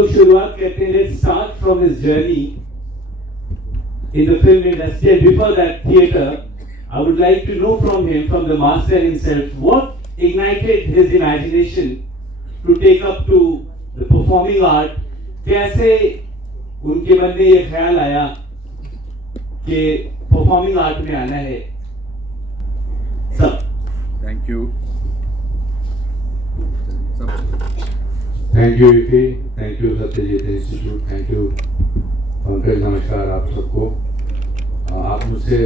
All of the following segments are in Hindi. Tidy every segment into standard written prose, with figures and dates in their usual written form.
लोग शुरुआत करते हैं, let's start from his journey in the film industry. And before that, theatre. I would like to know from him, from the master himself, what ignited his imagination to take up to the performing art. कैसे उनके मन में ये ख्याल आया कि परफॉर्मिंग आर्ट में आना है? सब थैंक यू इफी, thank you Satyajit institute, thank you Pankaj, नमस्कार आप सबको। आप मुझसे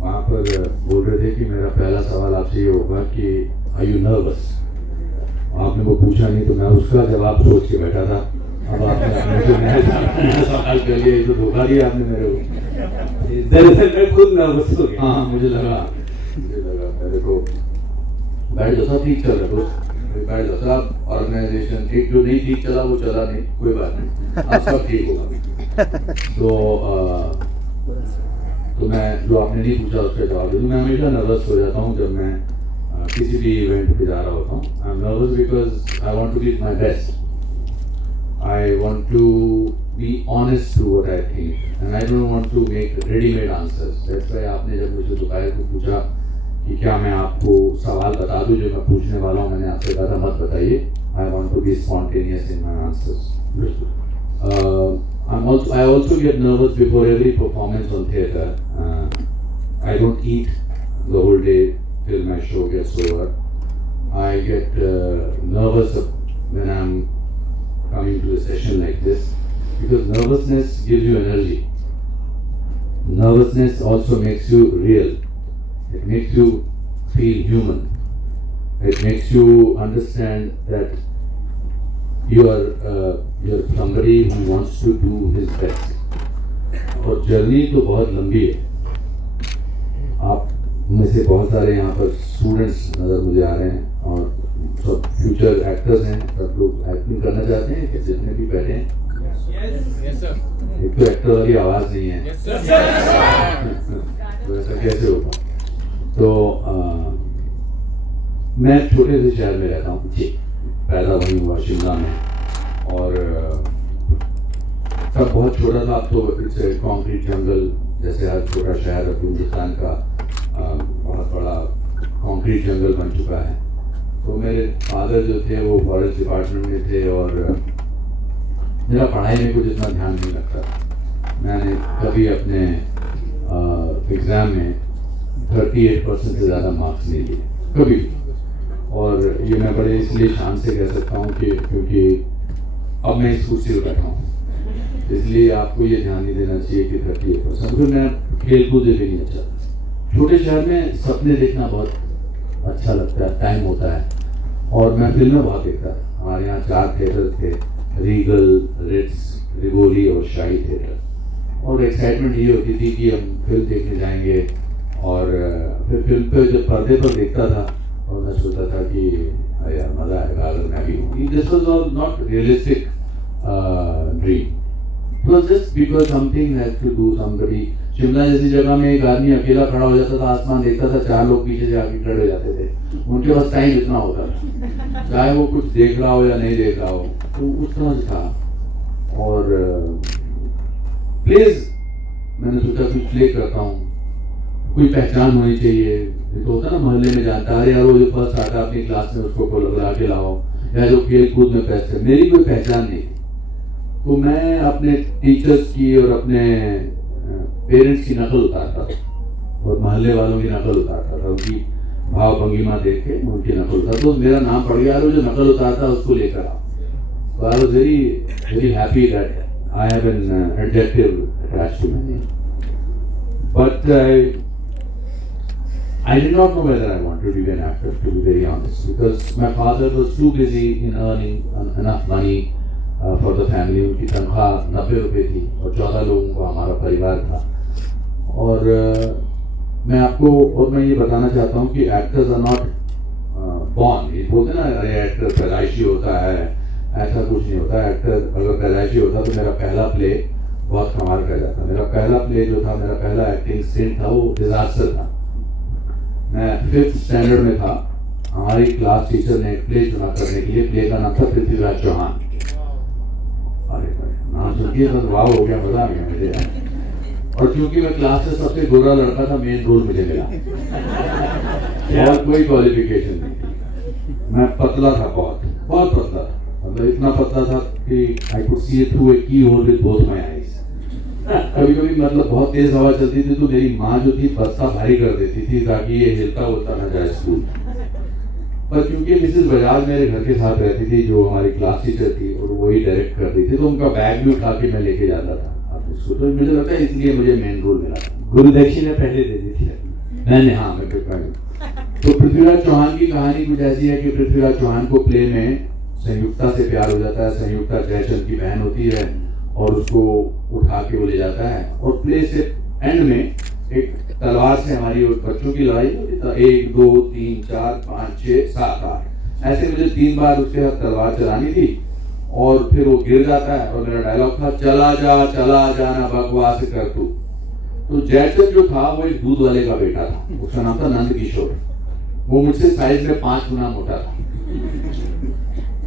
वहाँ पर बोल रहे थे कि मेरा पहला सवाल आपसे ये होगा कि आर यू नर्वस। आपने वो पूछा नहीं तो मैं उसका जवाब सोच के बैठा था। अब आपने मुझे नया सवाल कर लिया, ये तो धोखा दिया आपने मेरे को। दरअसल मैं खुद नर्वस हो गया। हाँ, मुझे लगा मेरे को। बैठ जाओ, सब ठीक चल रहा है दोस्त, बैठ जाओ साहब। ऑर्गेनाइजेशन ठीक, जो नहीं ठीक चला वो चला नहीं, कोई बात नहीं, अब सब ठीक होगा। तो मैं जो आपने नहीं पूछा उसका जवाब दे दूँ। मैं हमेशा नर्वस हो जाता हूँ जब मैं किसी भी इवेंट पे जा रहा होता हूँ। I am nervous because I want to give my best. I want to be honest to what I think and I don't want to make readymade answers. That's why आपने जब मुझे दोपहर को पूछा कि क्या मैं आपको सवाल बता दूं जो मैं पूछने वाला हूँ, मैंने आपसे कहा था मत बताइए। I want to be spontaneous in my answers. I also get nervous before every performance on theatre. I don't eat the whole day till my show gets over. I get nervous when I'm coming to a session like this because nervousness gives you energy. Nervousness also makes you real. It makes you feel human. It makes you understand that you're somebody who wants to do his best. और जर्नी तो बहुत लंबी है। आप में से बहुत सारे यहाँ पर स्टूडेंट्स नज़र मुझे आ रहे हैं और सब फ्यूचर एक्टर्स हैं। सब लोग एक्टिंग करना चाहते हैं कि जितने भी बैठे हैं? Yes, sir. एक तो एक्टर वाली आवाज़ नहीं है। Yes, sir. तो ऐसा कैसे होगा? तो मैं छोटे से शहर में रहता हूँ जी, पैदा वहीं हुआ शिमला में, और तब बहुत छोटा था। अब तो इट्स कंक्रीट जंगल, जैसे हर छोटा शहर अब हिंदुस्तान का बहुत बड़ा कंक्रीट जंगल बन चुका है। तो मेरे फादर जो थे वो फॉरेस्ट डिपार्टमेंट में थे और मेरा पढ़ाई में कुछ इतना ध्यान नहीं लगता। मैंने कभी अपने एग्ज़ाम में 38% से ज़्यादा मार्क्स नहीं लिए कभी भी। और ये मैं बड़े इसलिए शान से कह सकता हूँ कि क्योंकि अब मैं इस कुर्सी पर बैठा हूँ, इसलिए आपको ये ध्यान नहीं देना चाहिए कि 38%। फिर मैं खेल कूद भी नहीं अच्छा। छोटे शहर में सपने देखना बहुत अच्छा लगता है, टाइम होता है। और मैं फिल्में बहुत देखता। हमारे यहाँ 4 थिएटर थे, रीगल, रिट्स, रिवोली और शाही थिएटर। और एक्साइटमेंट ये होती थी कि हम फिल्म देखने जाएंगे। और फिर फिल्म पे जब पर्दे पर देखता था और मैं सोचता था कि यार मज़ा आएगा अगर मैं भी हूँ। This was all not realistic dream, it was just because something had to do somebody. Shimla जैसी जगह में एक आदमी अकेला खड़ा हो जाता था, आसमान देखता था, 4 लोग पीछे से आके खड़े हो जाते थे। उनके पास टाइम इतना होता था, चाहे वो कुछ देख रहा हो या नहीं देख रहा हो, तो उस तरह से था। और प्लेज मैंने सोचा कुछ प्ले करता हूँ, कोई पहचान होनी चाहिए। ये तो होता ना मोहल्ले में जानता है यार वो जो फर्स्ट आता है अपनी क्लास में उसको लगा के लाओ, या जो खेल कूद में बेस्ट है। मेरी कोई पहचान नहीं थी, तो मैं अपने टीचर्स की और अपने पेरेंट्स की नकल उतारता था और मोहल्ले वालों की नकल उतारता था। उनकी भाव भंगिमा देख के उनकी नकल उतारता, तो मेरा नाम पड़ गया, जो नकल उतारता उसको लेकर आओ। So I was very happy that I have an adjective attached to my name. But I did not know whether I wanted to be an actor, to be very honest, because my father was too busy in earning enough money for the family. उनकी तनख्वाह 90 रुपये थी और 14 लोगों का हमारा परिवार था। और मैं आपको और मैं ये बताना चाहता हूँ कि एक्टर्स आर नॉट बॉर्न। ये बोलते ना अरे एक्टर पैदाइशी होता है, ऐसा कुछ नहीं होता। एक्टर अगर पैदाइशी होता तो मेरा पहला प्ले बहुत कमाल कर जाता। मेरा पहला प्ले जो था, मेरा पहला एक्टिंग स्टेंट था, वो डिजास्टर था। मैं 5th स्टैंडर्ड में था। हमारी क्लास टीचर ने एक प्ले चुना करने के लिए। प्ले का नाम था पृथ्वीराज चौहान। नाम सुन के बस वाह हो गया, मजा आ गया मुझे यार। और क्योंकि मैं क्लास में सबसे गोरा लड़का था, मेन रोल मुझे मिला और कोई क्वालिफिकेशन नहीं थी। मैं पतला था, बहुत बहुत पतला था, मतलब इतना पतला था कि I could see through a keyhole with both my eyes. कभी कभी मतलब बहुत तेज हवा चलती थी तो मेरी माँ जो थी बस्ता भारी कर देती थी ताकि ये हिलता होता ना जाए स्कूल। पर क्योंकि मिसेस बजाज मेरे घर के साथ रहती थी, जो हमारी क्लास टीचर थी, और वही डायरेक्ट करती थी, तो उनका बैग भी उठा के मैं लेके जाता था उसको। तो मुझे लगता है इसलिए मुझे मेन रोल मिला था। गुरु दक्षिणा पहले दे दी थी मैंने, हाँ मैं प्रिपेयर। तो पृथ्वीराज चौहान की कहानी कुछ ऐसी है कि पृथ्वीराज चौहान को प्ले में संयुक्ता से प्यार हो जाता है। संयुक्ता जयचंद की बहन होती है और उसको उठा के वो ले जाता है, और प्ले से एंड में एक तलवार से हमारी बच्चों की लड़ाई होती था, 1 2 3 4 5 6 7 8 ऐसे मुझे 3 बार उसके साथ तलवार चलानी थी, और फिर वो गिर जाता है और मेरा डायलॉग था चला जा ना बकवास कर तू। तो जयचंद जो था वो एक दूध वाले का बेटा था, उसका नाम था नंद किशोर। वो मुझसे साइज में 5 गुना मोटा था,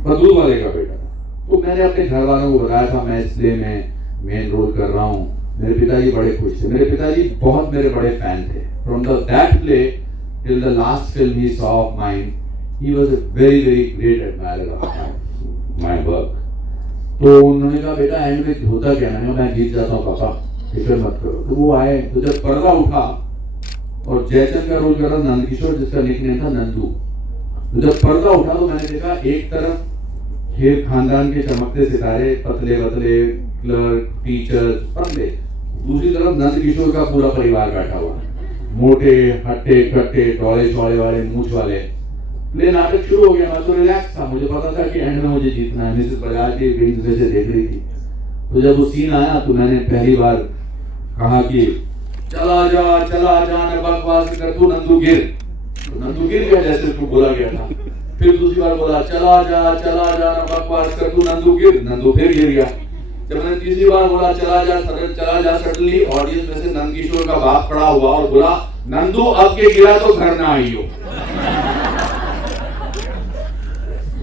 पर दूध वाले का बेटा था। तो मैंने अपने घर वालों को बताया था मैं इस प्ले में मेन रोल कर रहा हूँ। मेरे पिताजी बड़े खुश थे, मेरे पिताजी बहुत मेरे बड़े फैन थे। From that play till the last film he saw of mine, he was a very great admirer of my work. तो उन्होंने कहा बेटा एंड में होता क्या? मैं जीत जाता हूँ पापा, फिक्र मत करो। तो वो आए, तो जब पर्दा उठा और जयचंद का रोल कर रहा नंद किशोर, जिसका निकनेम था नंदू। तो जब पर्दा उठा तो मैंने देखा एक तरफ खेर खानदान के चमकते सितारे, पतले पतले क्लर्क, टीचर, पतले, दूसरी तरफ नंद किशोर का पूरा परिवार बैठा हुआ, मोटे हट्टे कट्टे टोले चौड़े वाले मूछ वाले। प्ले नाटक शुरू हो गया, मैं तो रिलैक्स था, मुझे पता था कि एंड में मुझे जीतना है। मिसेस बजाज की विंग्स में से देख रही थी। तो जब वो सीन आया तो मैंने पहली बार कहा कि चला जा न बकवास कर तू नंदू गिर। तो नंदू गिर गया जैसे उसको बोला गया था। फिर दूसरी बार बोला चला जा न बकवास कर तू नंदू गिर, नंदू फिर गिर गया। जब मैंने तीसरी बार बोला चला जा सडनली ऑडियंस में से नंद किशोर का बाप खड़ा हुआ और बोला नंदू अब के गिरा तो घर ना आइयो।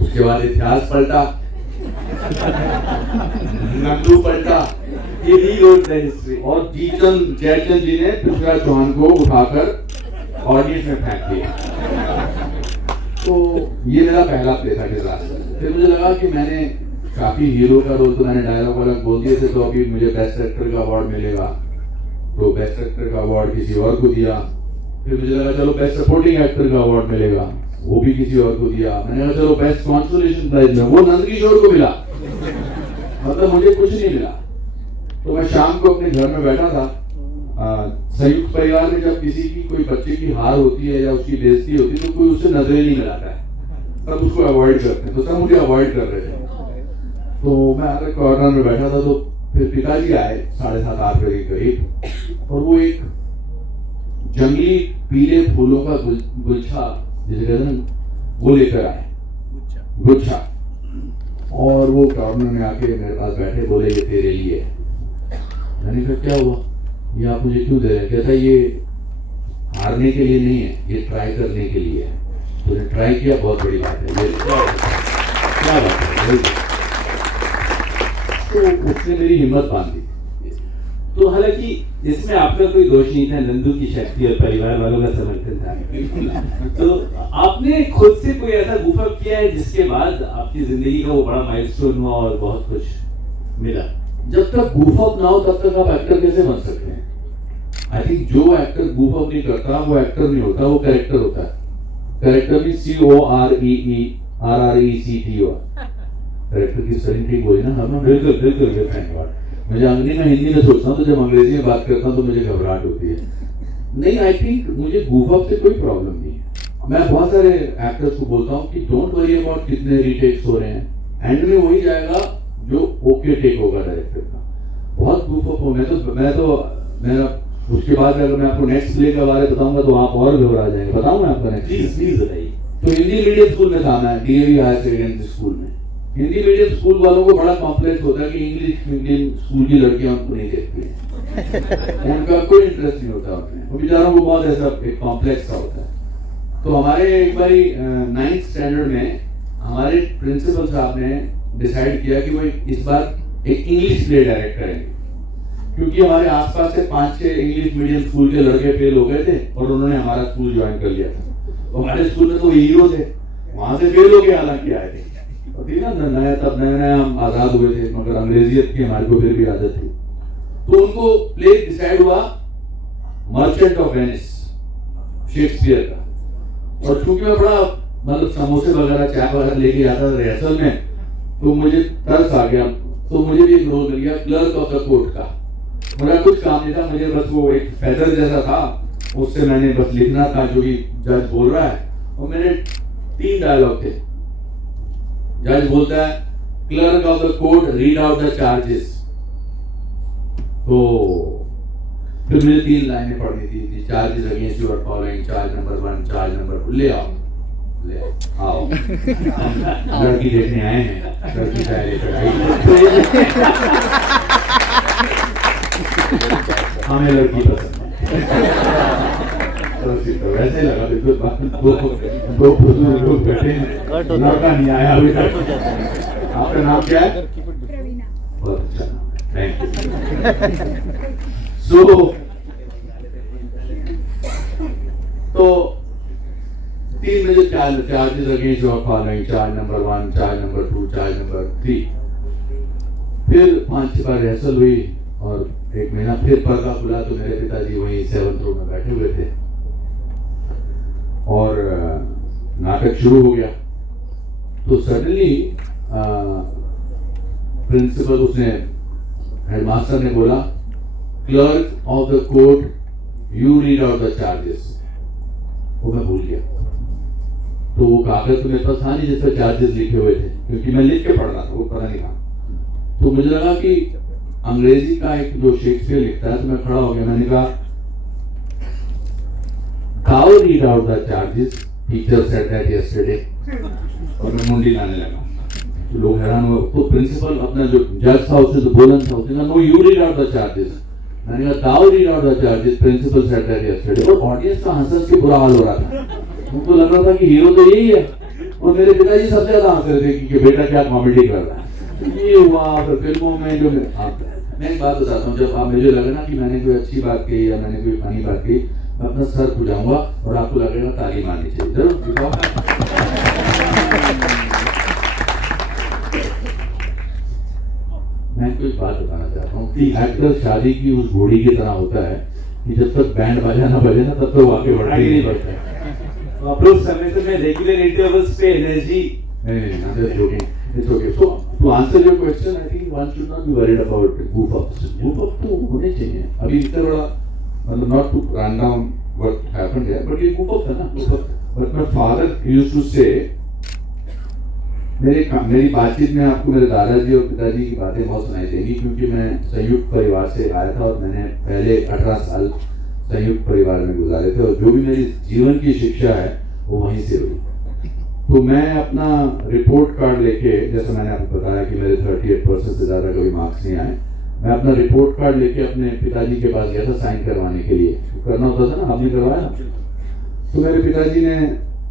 उसके बाद इतिहास पलटा, नंदू पलटा, ये रीरोट द हिस्ट्री। और जयचंद जी ने पृथ्वीराज चौहान को उठाकर ऑडियंस में फेंक दिया। तो ये मेरा पहला प्ले था डिजास्टर। फिर मुझे लगा कि मैंने काफी हीरो का रोल, तो मैंने डायलॉग वाला बोल दिए थे, तो अभी मुझे बेस्ट एक्टर का अवार्ड मिलेगा। तो बेस्ट एक्टर का अवार्ड किसी और को दिया। फिर मुझे लगा चलो बेस्ट सपोर्टिंग एक्टर का अवार्ड मिलेगा, वो भी किसी और को दिया। मैंने कहा चलो बेस्ट कॉन्सोलेशन प्राइज में वो नंद किशोर को मिला, मतलब मुझे कुछ नहीं मिला। तो मैं शाम को अपने घर में बैठा था। संयुक्त परिवार में जब किसी की कोई बच्चे की हार होती है या उसकी बेइज्जती होती है तो कोई उससे नजरें नहीं मिलाता है, सब उसको अवॉइड करते हैं। तो सब मुझे अवॉइड कर रहे थे। तो मैं आकर कॉर्नर में बैठा था। तो फिर पिताजी आए 7:30 8 बजे के करीब, और वो एक जंगली पीले फूलों का गुच्छा जिसे कहते हैं वो लेकर आए, गुच्छा। और वो कॉर्नर में आके मेरे पास बैठे, बोले ये तेरे लिए है। मैंने कहा क्या हुआ, ये आप मुझे क्यों दे रहे हैं? कहता ये हारने के लिए नहीं है, ये ट्राई करने के लिए है। तूने ट्राई किया, बहुत बड़ी बात है। ये क्या बात है? तो उसने मेरी हिम्मत बांधी। तो हालांकि इसमें आपका कोई दोष नहीं था, नंदू की शक्ति और परिवार वालों का समर्थन था। तो आपने खुद से कोई ऐसा गुफअप किया है जिसके बाद आपकी जिंदगी का वो बड़ा माइलस्टोन हुआ और बहुत कुछ मिला? जब तक गुफअप ना हो तब तक आप एक्टर कैसे बन सकते हैं? आई थिंक जो एक्टर गुफअप नहीं करता वो एक्टर नहीं होता, वो कैरेक्टर होता है। कैरेक्टर भी CORECT। कैरेक्टर की स्पेलिंग ठीक बोली ना? हम बिल्कुल थैंक गॉड। मुझे अंग्रेजी में हिंदी में सोचता हूँ तो जब अंग्रेजी में बात करता हूँ तो मुझे घबराहट होती है। नहीं, आई थिंक मुझे गुफअप से कोई प्रॉब्लम नहीं है। मैं बहुत सारे एक्टर्स को बोलता हूँ कि डोंट वरी अबाउट कितने रीटेक्स हो रहे हैं, एंड में वही जाएगा जो ओके टेक होगा डायरेक्टर का। बहुत गुफअप हो, मैं उसके बाद अगर मैं आपको नेक्स्ट प्ले के बारे में बताऊंगा तो आप और घबरा जाएंगे। बताऊं मैं आपको नेक्स्ट? प्लीज बताइए। तो हिंदी मीडियम स्कूल में था मैं, DAV हायर सेकेंडरी स्कूल में। हिंदी मीडियम स्कूल वालों को बड़ा कॉम्प्लेक्स होता है कि इंग्लिश मीडियम स्कूल की लड़कियां उनको नहीं देखती हैं, उनका कोई इंटरेस्ट नहीं होता उनमें, वो बेचारों को बहुत ऐसा एक कॉम्प्लेक्स सा होता है। तो हमारे एक बारी 9th स्टैंडर्ड में हमारे प्रिंसिपल साहब ने डिसाइड किया कि वो इस बार एक इंग्लिश प्ले डायरेक्ट करेंगे, क्योंकि हमारे आसपास से 5-6 इंग्लिश मीडियम स्कूल के लड़के फेल हो गए थे और उन्होंने हमारा स्कूल ज्वाइन कर लिया था। तो हमारे स्कूल में तो हीरो थे, वहां से फेल हो के हालांकि आए थे, और ठीक ना, तब नया हम आजाद हुए थे, मगर अंग्रेजियत की हमारे को फिर भी आदत थी। तो उनको प्ले डिसाइड हुआ मर्चेंट ऑफ वेनिस, शेक्सपियर का। और चूंकि मैं बड़ा मतलब समोसे वगैरह चाय वगैरह लेके आता था रिहर्सल में, तो मुझे तरस आ गया, तो मुझे भी एक रोल मिल गया क्लर्क ऑफ द कोर्ट का। मेरा कुछ काम नहीं था, मुझे बस वो एक फेदर जैसा था, उससे मैंने बस लिखना था जो भी जज बोल रहा है। और मेरे 3 डायलॉग थे। जज बोलता है clerk of the court read out the charges, तो फिर मुझे 3 लाइनें पढ़नी थी। Charges against you are following, charge number 1, charge number 2, ले आओ लड़की देखने आए हैं, लड़की चाय लेकर आई, हमें लड़की पसंद है। तो वैसे लगा बिल्कुल दो बुजुर्ग लोग बैठे हैं, लड़का नहीं आया अभी तक। आपका नाम क्या है? बहुत अच्छा नाम है, थैंक यू। तो 3 में जो charges against your following, charge number 1, charge number 2, charge number 3। फिर 5-6 बार रिहर्सल हुई और 1 महीना फिर पर्दा खुला तो मेरे पिताजी वहीं 7th रो में बैठे हुए थे और नाटक शुरू हो गया। तो सडनली प्रिंसिपल, उसने हेडमास्टर ने बोला clerk of the court you read out the charges. वो मैं भूल गया, तो वो कागज तो मेरे पास था नहीं जिस पर चार्जेस लिखे हुए थे, क्योंकि मैं लिख के पढ़ रहा था, वो पता नहीं था। तो मुझे लगा कि अंग्रेजी का एक जो शेक्सपियर लिखता है, तो मैं खड़ा हो गया, मैंने कहा How read out the charges? Teacher said that yesterday. और मैं मुंडी लाने लगा, तो लोग हैरान हुए। तो प्रिंसिपल अपना जो जज था उसने तो बोला था, उसने कहा no you read out the charges. मैंने कहा Thou read out the charges. Principal said that yesterday. और ऑडियंस का हंस के बुरा हाल हो रहा था, उनको लग रहा था कि हीरो तो यही है। और मेरे पिताजी सबसे ज्यादा हंस रहे थे कि बेटा क्या कॉमेडी कर रहा है। ये हुआ फिर फिल्मों में जो मैं एक बात बताता हूँ, जब आप मुझे लगे ना कि मैंने कोई अच्छी बात कही या मैंने कोई फनी बात कही, मैं अपना सर खुजाऊंगा और आपको लगेगा ताली मारनी चाहिए। जरूर मैं कोई बात बताना चाहता हूँ कि एक्टर शादी की उस घोड़ी की तरह होता है कि जब तक बैंड बाजा ना बजे ना तब तक वो आगे बढ़ा ही नहीं बढ़ता है। तो आप लोग समय समय रेगुलर इंटरवल्स पे energy It's okay. So to answer your question, I think one should not be worried about goof ups. Goof up तो होने चाहिए। अभी इतना बड़ा मतलब not to run down what happened here, but ये goof up था ना, goof up। But my father used to say, मेरी बातचीत में आपको मेरे दादाजी और पिताजी की बातें बहुत सुनाई देंगी, क्योंकि मैं संयुक्त परिवार से आया था और मैंने पहले 18 साल संयुक्त परिवार में गुजारे थे और जो भी मेरी जीवन की शिक्षा है वो वहीं से हुई। तो मैं अपना रिपोर्ट कार्ड लेके, जैसे मैंने आपको बताया कि मेरे 38% से ज़्यादा कभी मार्क्स नहीं आए, मैं अपना रिपोर्ट कार्ड लेके अपने पिताजी के पास गया था साइन करवाने के लिए। करना होता था ना, आपने करवाया ना। तो मेरे पिताजी ने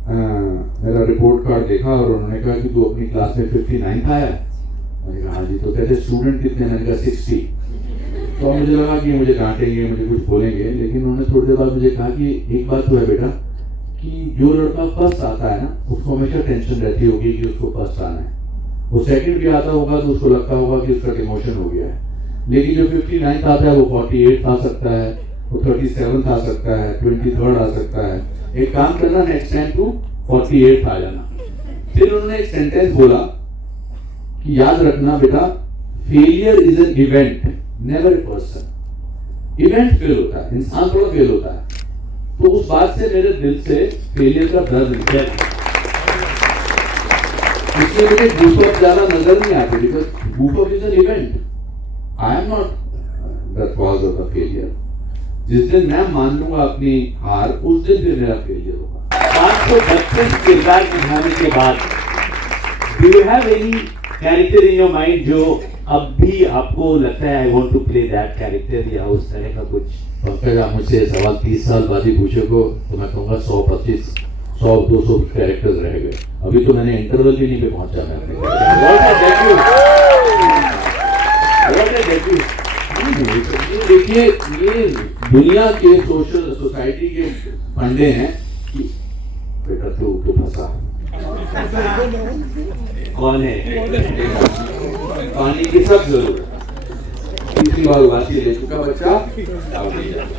मेरा रिपोर्ट कार्ड देखा और उन्होंने कहा कि तू अपनी क्लास में 59 आया। मैंने कहा हाँ जी। तो कहते स्टूडेंट कितने? मैंने कहा 60। तो मुझे लगा कि मुझे डांटेंगे, मुझे कुछ बोलेंगे, लेकिन उन्होंने थोड़ी देर बाद मुझे कहा कि एक बात तो है बेटा कि जो लड़का फर्स्ट आता है ना, उसको हमेशा टेंशन रहती होगी कि उसको फर्स्ट आना है। वो सेकंड भी आता होगा तो उसको लगता होगा कि उसका डिमोशन हो गया है, लेकिन जो 59 आता है वो 48 आ सकता है, वो 37 आ सकता है, 23 आ सकता है। एक काम करना, नेक्स्ट टाइम टू 48 आ जाना। फिर उन्होंने एक सेंटेंस बोला कि याद रखना बेटा, failure is an event, never a person. Event fail होता है, इंसान थोड़ा फेल होता है। तो उस बात से मेरे दिल से फेलियर का दर्द निकल गया, इसलिए मुझे गूफ अप ज्यादा नजर नहीं आते, because goof up is an event, I am not the cause of the failure. जिस दिन मैं मान लूंगा अपनी हार, उस दिन फिर मेरा फेलियर होगा। 532 किरदार निभाने के बाद do you have any character in your mind जो अब भी आपको लगता है I want to play that character, या उस तरह का कुछ? पंकज, आप मुझसे सवाल 30 साल बाद ही पूछे को तो मैं कहूँगा 125, 100-200 कैरेक्टर्स रह गए। अभी तो मैंने इंटरवल भी नहीं पे पहुंचा मैं अपने। ये देखिए, ये दुनिया के सोशल सोसाइटी के फंडे हैं कि बेटा तू फंसा। कौन है? पानी की सब जरूरत। तीसरी बार वासी ले चुका बच्चा, आउट नहीं जाता।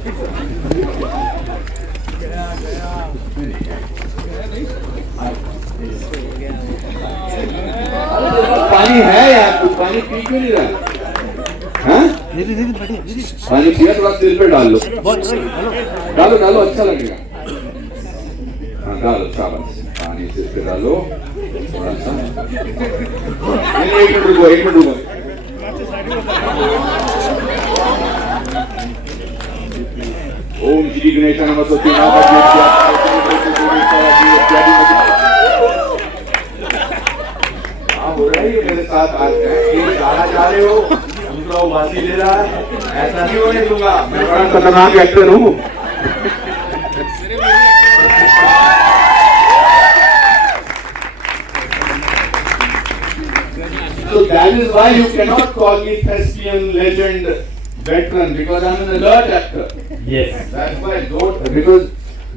पानी है यार, तू पानी पी क्यों नहीं रहा? हाँ? पानी पिया तो दिल पे डाल लो, डालो डालो, अच्छा लगेगा। हाँ डालो, शाबाश, पानी सिर पे डालो थोड़ा सा। एक मिनट रुको, एक मिनट रुको। ओम श्री गणेशाय नमः। हो रहा है मेरे साथ आज है, गाना जा रहे हो, दूसरा वासी ले रहा है, ऐसा नहीं होने दूंगा। मैं बड़ा खतरनाक एक्टर हूँ। So that is why you cannot call me thespian, legend, veteran, because I'm an alert actor. Yes. That's why I don't, because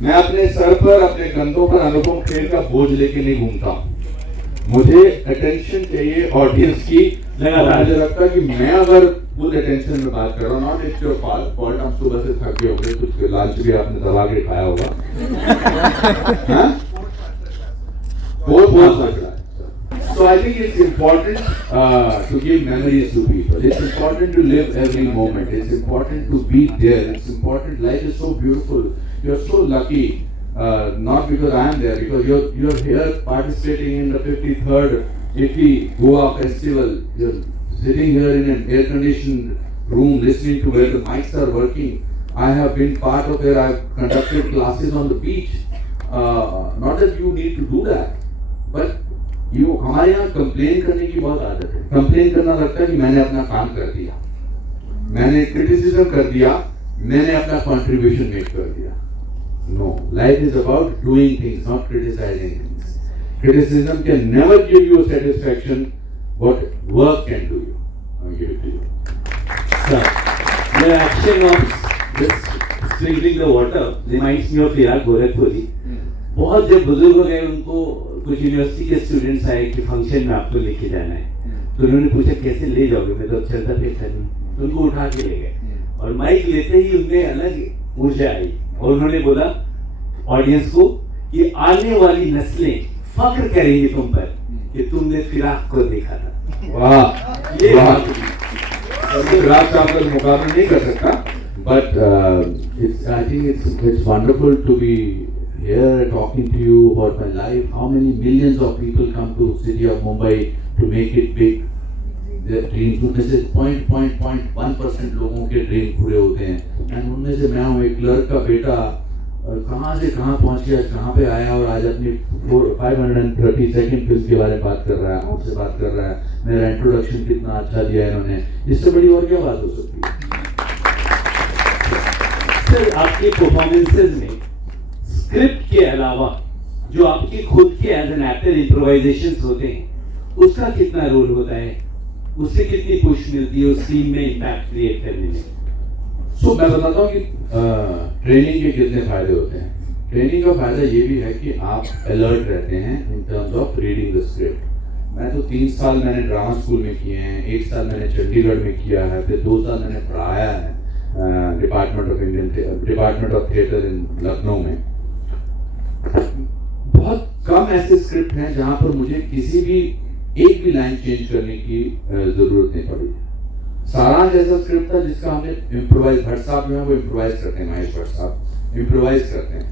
मैं अपने सर पर, अपने कंधों पर अनुपम खेर का बोझ लेके नहीं घूमता हूँ। मुझे अटेंशन चाहिए ऑडियंस की। मुझे लगता है कि मैं अगर फुल अटेंशन में बात कर रहा हूँ, नॉट इट्स योर फॉल्ट, आप सुबह से थके होंगे, कुछ लंच भी आपने दबा के खाया होगा, बहुत लग रहा है। So I think it's important to give memories to people. It's important to live every moment. It's important to be there. It's important. Life is so beautiful. You're so lucky. Not because I am there, because you're here participating in the 53rd Iffi Goa Festival. You're sitting here in an air-conditioned room, listening to where the mics are working. I have been part of it. I've conducted classes on the beach. Not that you need to do that, but हमारे यहाँ कंप्लेन करने की बहुत आदत है। कंप्लेन करना लगता है कि मैंने अपना काम कर दिया, मैंने क्रिटिसिज्म कर दिया, मैंने अपना कंट्रीब्यूशन मेक कर दिया। No, life is about doing things, not criticising things. Criticism can never give you satisfaction, what work can do you. I'll give it to you. Sir, the action of this sprinkling the water reminds me of Virat Gorakhpuri. बहुत जब बुजुर्ग हो गए, उनको कुछ यूनिवर्सिटी के स्टूडेंट्स आए कि फंक्शन में आपको लेके जाना है, तो उन्होंने पूछा कैसे ले जाओगे, मैं तो चलता फिरता नहीं, तो उनको उठा के ले गए और माइक लेते ही उनमें अलग ऊर्जा आई और उन्होंने बोला ऑडियंस को कि आने वाली नस्लें फख्र करेंगी तुम पर कि तुमने फिराक को देखा था। वाह, ये फिराक का आपका मुकाबला नहीं कर सकता, but I think it's wonderful to be here talking to you about my life. How many millions of people come to city of Mumbai to make it big? Their dreams, उनमें से 0.1% लोगों के ड्रीम पूरे होते हैं, एंड उनमें से मैं हूँ एक क्लर्क का बेटा, कहाँ से कहाँ पहुँच गया, कहाँ पे आया और आज अपनी 532nd फिल्म के बारे में बात कर रहा है, आपसे बात कर रहा है, मेरा इंट्रोडक्शन कितना अच्छा दिया इन्होंने, इससे बड़ी और क्या बात हो सकती है। सर, आपकी परफॉर्मेंसेज में स्क्रिप्ट के अलावा जो आपके खुद के एज एन एक्टर इम्प्रोवाइजेशंस होते हैं, उसका कितना रोल होता है, उससे कितनी पुश मिलती है उस सीन में इम्पैक्ट क्रिएट करने में? सो मैं बताता हूँ कि ट्रेनिंग के कितने फायदे होते हैं। ट्रेनिंग का फायदा ये भी है कि आप अलर्ट रहते हैं in terms of reading the script. मैं तो 3 साल मैंने ड्रामा स्कूल में किए हैं, 1 साल मैंने चंडीगढ़ में किया है, फिर 2 साल मैंने पढ़ाया है department of theatre in Lucknow में। बहुत कम ऐसे स्क्रिप्ट हैं जहां पर मुझे किसी भी एक भी लाइन चेंज करने की जरूरत नहीं पड़ी। सारांश ऐसा स्क्रिप्ट था जिसका हमने इम्प्रोवाइज, भट्ट साहब जो है वो इम्प्रोवाइज करते हैं, महेश भट्ट साहब इम्प्रोवाइज करते हैं,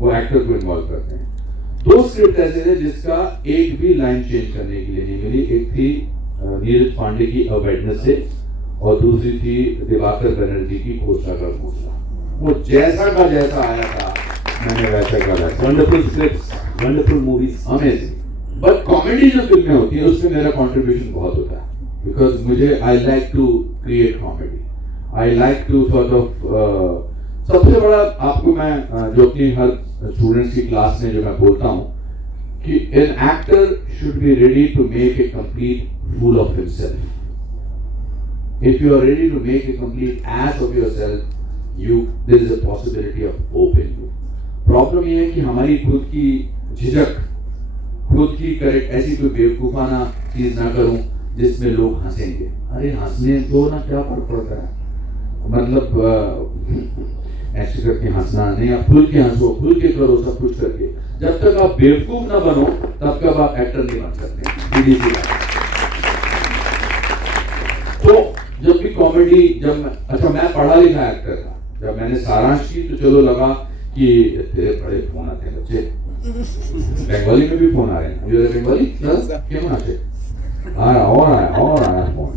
वो एक्टर को इन्वॉल्व करते हैं। 2 स्क्रिप्ट ऐसे थे जिसका एक भी लाइन चेंज करने के लिए नहीं मिली। एक थी नीरज पांडे की अ वेडनेसडे और दूसरी थी दिवाकर बनर्जी की घोषणा का घोषणा। वो जैसा का जैसा आया था मैंने वैसा करा। Wonderful scripts, wonderful movies, amazing. But comedy जो फिल्में होती है उसमें मेरा कंट्रीब्यूशन बहुत होता है, बिकॉज मुझे I like to create comedy, I like to sort of सबसे बड़ा आपको मैं जो अपनी हर स्टूडेंट्स की क्लास में जो मैं बोलता हूँ कि an actor should be ready to make a complete fool of himself. If you are ready to make a complete ass of yourself, there is a possibility of hope in you. Problem ये है कि हमारी खुद की झिझक, खुद की करेक्ट ऐसी कोई बेवकूफाना चीज ना करूं जिसमें लोग हंसेंगे। अरे हंसने दो ना, क्या फर्क पड़ता है, मतलब ऐसे करके हंसना नहीं, आप खुल के हंसो, खुल के करो सब कुछ करके। जब तक आप बेवकूफ ना बनो तब तक आप एक्टर नहीं बन सकते, सीधी सी बात। तो जब भी कॉमेडी, अच्छा मैं पढ़ा लिखा एक्टर था, जब मैंने सारांश की तो चलो लगा कि तेरे बड़े फोन आते हैं बच्चे, बंगाली में भी फोन आ रहे हैं, मुझे बंगाली क्यों आते आ रहा फोन,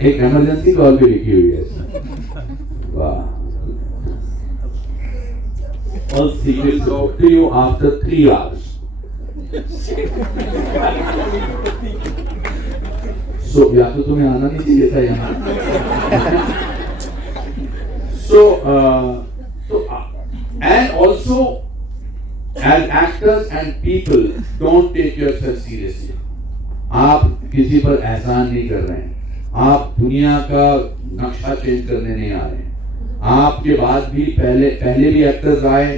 एक इमरजेंसी कॉल भी लिखी हुई है। वाह। All secrets talk to you after 3 hours. So या तो तुम्हें आना नहीं चाहिए था यहाँ। And also as actors and people don't take yourself seriously. आप किसी पर एहसान नहीं कर रहे हैं, आप दुनिया का नक्शा चेंज करने नहीं आ रहे हैं। आपके बाद भी पहले भी एक्टर्स आए,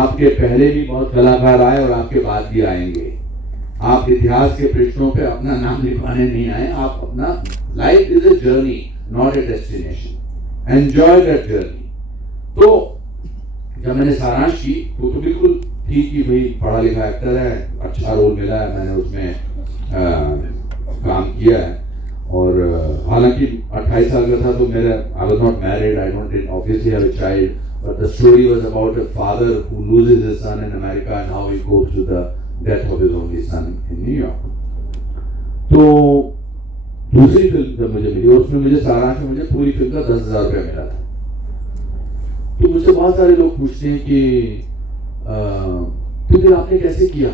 आपके पहले भी बहुत कलाकार आए और आपके बाद भी आएंगे। आप इतिहास के पृष्ठों पे अपना नाम लिखवाने नहीं आए, आप अपना life is a journey not a destination, enjoy that journey. तो जब मैंने सारांश की तो बिल्कुल ठीक ही, भाई पढ़ा लिखा एक्टर है, अच्छा रोल मिला है, मैंने उसमें काम किया है। और हालांकि 28 साल का था तो मेरा I was not married, I don't obviously have a child, but the story was about a father who loses his son in America and how he cops with the death of his only son in New York. तो दूसरी फिल्म जब मुझे मिली, और उसमें मुझे सारांश में मुझे पूरी फिल्म का 10,000 रुपया मिला था। तो मुझसे बहुत सारे लोग पूछते हैं कि तो फिर आपने कैसे किया,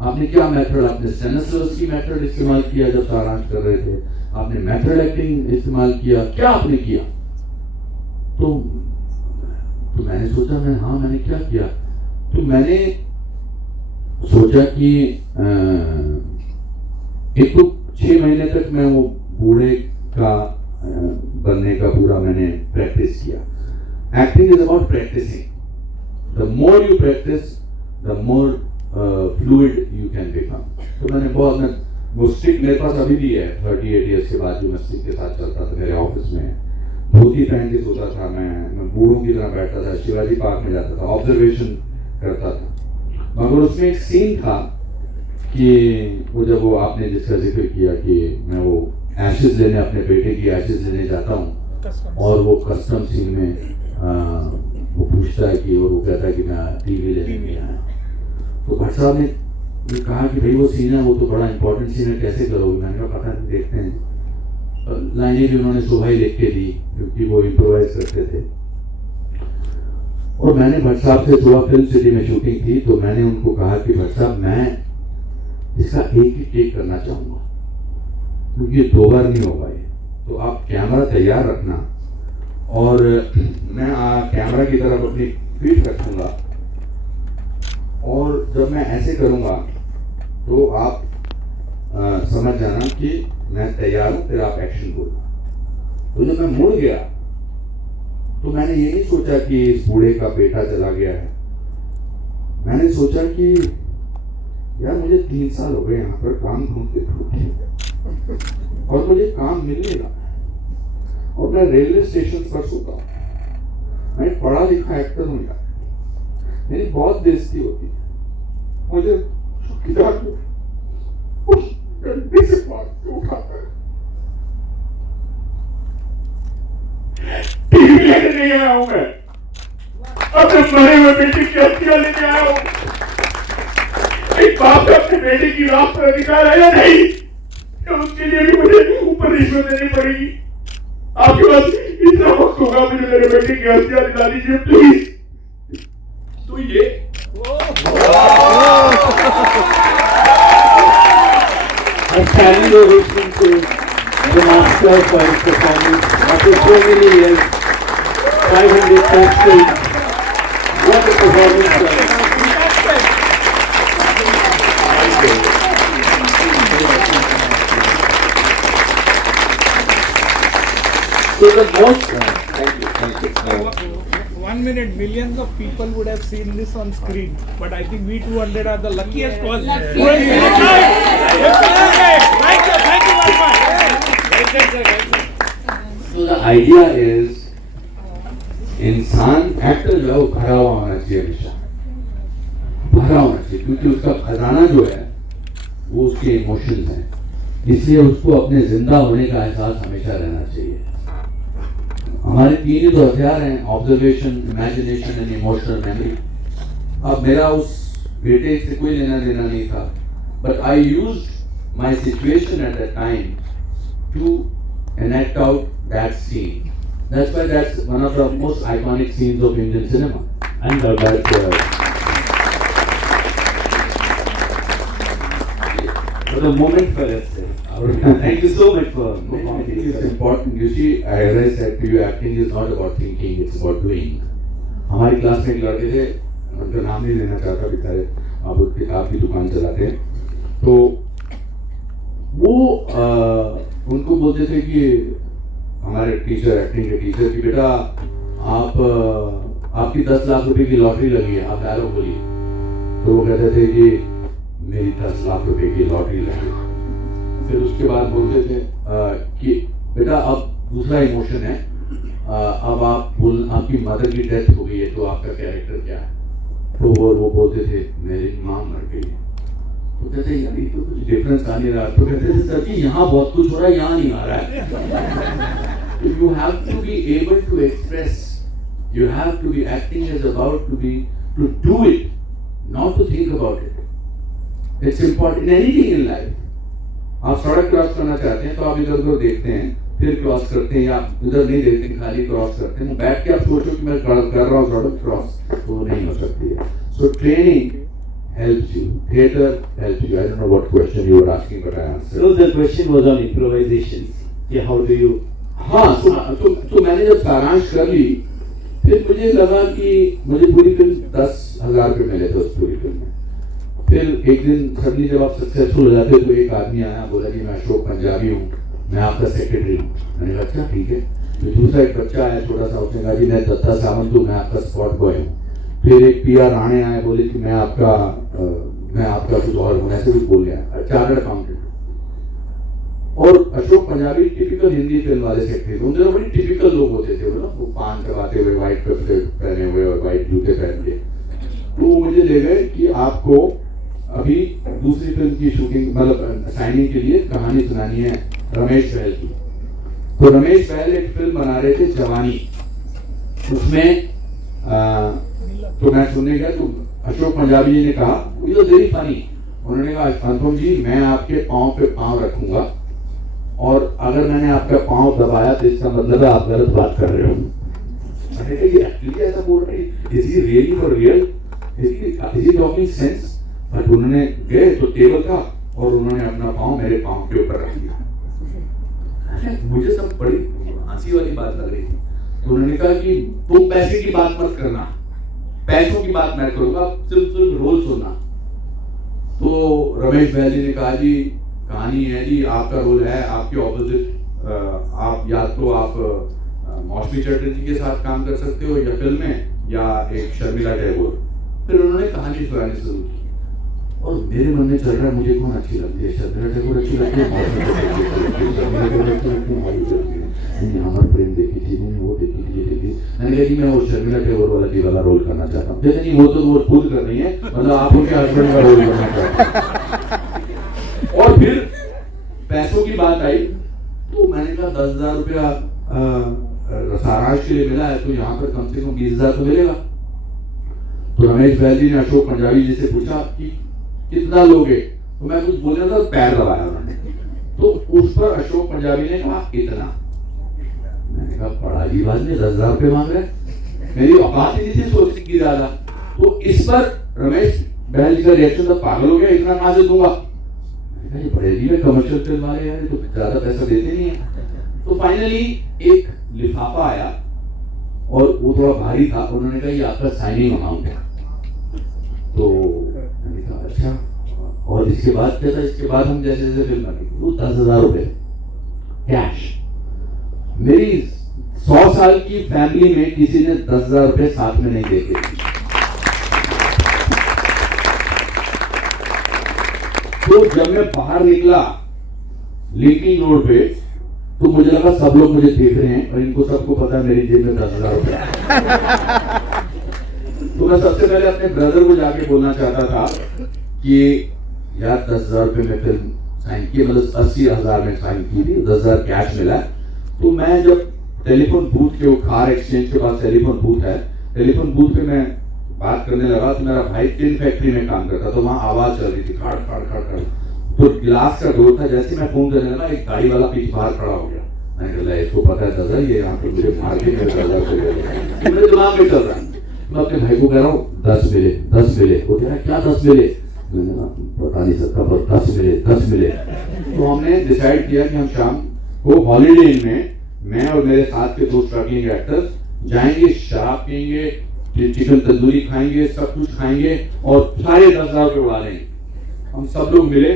आपने क्या मेथड, आपने स्टेनोस्टेनोस की मेथड इस्तेमाल किया जब सारांश कर रहे थे, आपने मेथड एक्टिंग इस्तेमाल किया, क्या आपने किया? तो मैंने सोचा, मैंने क्या किया? तो मैंने सोचा कि एक तो 6 महीने तक मैं वो बूढ़े का बनने का पूरा मैंने प्रैक्टिस किया। Acting is about practising, the more you practise the more fluid you can become. तो मैंने बहुत, वो स्टिक मेरे पास अभी भी है 38 इयर्स के बाद, जो मैं स्टिक के साथ चलता था मेरे ऑफिस में, धोती पहन के सोता था, मैं बूढ़ों की तरह बैठता था, शिवाजी पार्क में जाता था, ऑब्जर्वेशन करता था। मगर उसमें एक सीन था कि वो जब वो आपने जिसका जिक्र किया कि मैं वो एशेज लेने, अपने बेटे की एशेज लेने जाता हूँ, और वो कस्टम सीन में वो पूछता है कि, और वो कहता है कि मैं टीवी लेने नहीं आया। तो भट्ट साहब ने कहा कि भाई वो सीन है, वो तो बड़ा इंपॉर्टेंट सीन है, कैसे करोगे? मैंने कहा पता नहीं, देखते हैं। लाइनें भी उन्होंने सुबह ही लिख के दी क्योंकि वो इम्प्रोवाइज करते थे। और मैंने भट्ट साहब से सुबह फिल्म सिटी में शूटिंग थी, तो मैंने उनको कहा कि भट्ट साहब मैं इसका एक ही टेक करना चाहूँगा क्योंकि ये 2 बार नहीं होगा ये, तो आप कैमरा तैयार रखना और मैं कैमरा की तरफ अपनी पीठ रखूँगा, और जब मैं ऐसे करूँगा तो आप समझ जाना कि मैं तैयार हूँ, फिर आप एक्शन बोलो। तो जब मैं मुड़ गया तो मैंने ये नहीं सोचा कि इस बूढ़े का बेटा चला गया है, मैंने सोचा कि यार मुझे 3 साल हो गए यहाँ पर काम ढूंढते और मुझे काम मिलने लगा, और मैं रेलवे स्टेशन पर सोता हूँ। मैं पढ़ा लिखा एक्टर हूँ यार, मेरी बहुत बेइज्जती होती है, मुझे उस गड्ढे से उठाता है। टीवी लेने नहीं आया हूं मैं, अपने मरे हुए बेटे की हत्या लेने आया हूं। एक बाप अपने बेटे की लाश पर अधिकार है या नहीं, तो उसके लिए भी मुझे ऊपर रिश्वत देनी पड़ेगी। आपके पास इतना वक्त होगा, मुझे मेरे बेटे की हत्या दिला दीजिए प्लीज। तो ये a standing ovation to the master for his performance after so many years, 500 plus films. What a performance! So the most thank you. 1 minute, millions of people would have seen this on screen, but I think we 200 are the luckiest ones. Thank you very much. So the idea is इंसान एक्टर जो है वो भरा हुआ होना चाहिए, हमेशा भरा होना चाहिए, क्योंकि उसका खजाना जो है वो उसके इमोशंस हैं, इसलिए उसको अपने जिंदा होने का एहसास हमेशा रहना चाहिए। हमारे तीन ही तो हथियार हैं, observation, imagination and emotional memory. अब मेरा उस बेटे से कोई लेना देना नहीं था, but I used my situation at that time to enact out that scene. That's why that's one of the most iconic scenes of Indian cinema. And that for the moment for us, sir. Thank you so much for I think it's important. You see, as I said to you, acting is not about thinking, it's about doing. हमारी क्लास में एक लड़के थे, उनका नाम नहीं लेना चाहता, बेचारे अब किताब की दुकान चलाते हैं, तो वो उनको बोलते थे कि हमारे टीचर, एक्टिंग के टीचर, कि बेटा आप आपकी 10 लाख रुपए की लॉटरी लगी है, आप डायलॉग बोलिए। तो वो कहते थे कि मेरी 10 लाख रुपए की लॉटरी लगी। फिर उसके बाद बोलते थे कि बेटा अब दूसरा इमोशन है, अब आपकी मदर की डेथ हो गई है, तो आपका कैरेक्टर क्या है? तो वो बोलते थे मेरी माँ मर गई है। तो कहते यार ये तो कुछ डिफरेंस आ नहीं रहा। तो कहते थे सर जी यहाँ बहुत कुछ हो रहा है, यहाँ नहीं आ रहा है। तो you have to be able to express, you have to be, acting is about to do it, not to think about it. It's important in anything in life. आप सड़क क्रॉस करना चाहते हैं तो आप इधर उधर देखते हैं, फिर क्रॉस करते हैं, या इधर नहीं देखते हैं, खाली क्रॉस करते हैं। बैठ के आप सोचो कि मैं कर रहा हूँ सड़क क्रॉस, तो नहीं हो सकती है। So training helps you, theater helps you. I don't know what question you were asking, but I answered. So the question was on improvisation. Yeah, how do you? हाँ, तो मैंने जब सारांश कर ली, फिर मुझे लगा कि मुझे पूरी फिल्म 10,000 रुपये मिले थे उस पूरी फिल्म में। फिर एक दिन सडनली जब आप सक्सेसफुल हो जाते हो तो एक आदमी आया, बोला कि मैं अशोक पंजाबी हूँ, मैं आपका सेक्रेटरी हूँ। मैंने कहा अच्छा ठीक है। फिर दूसरा एक बच्चा आया छोटा सा, उसने कहा जी मैं दत्ता सावंत हूँ, मैं आपका स्पॉट बॉय हूँ। फिर एक PR राणे आए, बोले कि मैं आपका कुछ और हूँ, ऐसे भी बोल गया, चार्टर्ड अकाउंटेंट। और अशोक पंजाबी टिपिकल हिंदी फिल्म वाले सेक्रेटरी, उन दिनों बड़ी टिपिकल लोग होते थे वो पान चबाते हुए, व्हाइट कपड़े पहने हुए और व्हाइट जूते पहन के। तो मुझे ले गए कि आपको अभी दूसरी फिल्म की शूटिंग, मतलब साइनिंग के लिए कहानी सुनानी है रमेश बहल की। तो रमेश बहल एक फिल्म बना रहे थे जवानी, उसमें तो मैं सुनने गया, तो अशोक पंजाबी जी ने कहा ये तो वेरी फनी। उन्होंने कहा अनुपम जी मैं आपके पाँव पे पाँव रखूंगा, और अगर मैंने आपका पाँव दबाया तो इसका मतलब है आप गलत बात कर रहे हो। मैंने कहा ये एक्चुअली ऐसा बोल रही, is he really for real, is he talking sense? But उन्होंने गए तो टेबल का, और उन्होंने अपना पाँव मेरे पाँव के ऊपर रख दिया। मुझे सब बड़ी हंसी वाली बात लग रही थी। तो उन्होंने कहा कि तुम पैसे की बात मत करना, पैसों की बात मैं करूंगा, सिर्फ रोल सुनना। तो रमेश बहल जी ने कहा जी कहानी है जी, आपका रोल है, आपके ऑपोजिट, आप या तो आप मौसमी चटर्जी के साथ काम कर सकते हो या फिल्म में, या एक शर्मिला टैगोर। फिर उन्होंने कहानी सुनानी शुरू की, और मेरे मन में चल रहा है मुझे कौन अच्छी लगती है, शर्मिला टैगोर अच्छी लगती है, मौसमी चटर्जी अच्छी लगती है, अमर प्रेम देखी थी, मैंने वो देखी थी, ये देखी। मैंने कहा कि मैं वो शर्मिला टैगोर वाला रोल करना चाहता हूँ। नहीं वो तो वो खुद कर रही है, मतलब आप उनके हस्बैंड का रोल करना चाहते हैं। और फिर पैसों की बात आई, तो मैंने कहा 10,000 रुपया सारांश के लिए मिला है, तो यहाँ पर कम से कम 20,000 तो मिलेगा। तो रमेश बहल जी ने अशोक पंजाबी जी से पूछा कि कितना लोगे? तो मैं कुछ बोल रहा था, पैर दबाया उन्होंने। तो उस पर अशोक पंजाबी ने कहा इतना। मैंने कहा बड़ा अजीब आदमी 10,000 रुपये मांग रहे, मेरी औकात ही नहीं थी सोचने की ज्यादा। तो इस पर रमेश बहल जी का रिएक्शन था, पागल हो गया, इतना कहाँ से दूंगा? मैंने कहा बड़े अजीब है, कमर्शियल फिल्म वाले यार तो ज्यादा पैसा देते नहीं है। तो फाइनली एक लिफाफा आया, और वो थोड़ा भारी था। उन्होंने कहा ये आपका साइनिंग अमाउंट है। तो मैंने कहा अच्छा, और इसके बाद क्या था? इसके बाद हम जैसे जैसे फिल्म बनी, वो 10,000 रुपये कैश। मेरी 100 साल की फैमिली में किसी ने 10,000 रुपए साथ में नहीं देखे। तो जब मैं बाहर निकला लिंकिंग रोड पे, तो मुझे लगा सब लोग मुझे देख रहे हैं और इनको सबको पता है मेरी जेब में 10,000 रुपए। तो मैं सबसे पहले अपने ब्रदर को जाके बोलना चाहता था कि यार 10,000 रुपए में फिल्म साइन की, मतलब 80,000 में साइन की थी, 10,000 कैश मिला। तो मैं जब टेलीफोन बूथ के, वो कार एक्सचेंज के पास टेलीफोन बूथ है, टेलीफोन बूथ पे मैं बात करने लगा तो मेरा भाई टिन फैक्ट्री में काम करता, तो वहाँ आवाज चल रही थी खड़ खड़ खड़ खड़। तो गिलास का डोर था, जैसे मैं फोन करने लगा एक गाड़ी वाला पीछे बाहर खड़ा हो गया। मैंने कहा इसको पता है दादा ये यहाँ पे मुझे मार के मेरे दिमाग में चल रहा है। मैं अपने भाई को कह रहा हूँ 10 मिले 10 मिले। वो कह रहा क्या 10 मिले? मैंने कहा बता नहीं सकता पर 10 मिले 10 मिले। तो हमने डिसाइड किया कि हम शाम को हॉलीडे इन में मैं और मेरे साथ के 2 स्ट्रगलिंग एक्टर्स जाएंगे, शराब पियेंगे, चिकन तंदूरी खाएंगे, सब कुछ खाएंगे और सारे 10,000 रुपए उड़ा लेंगे। हम सब लोग मिले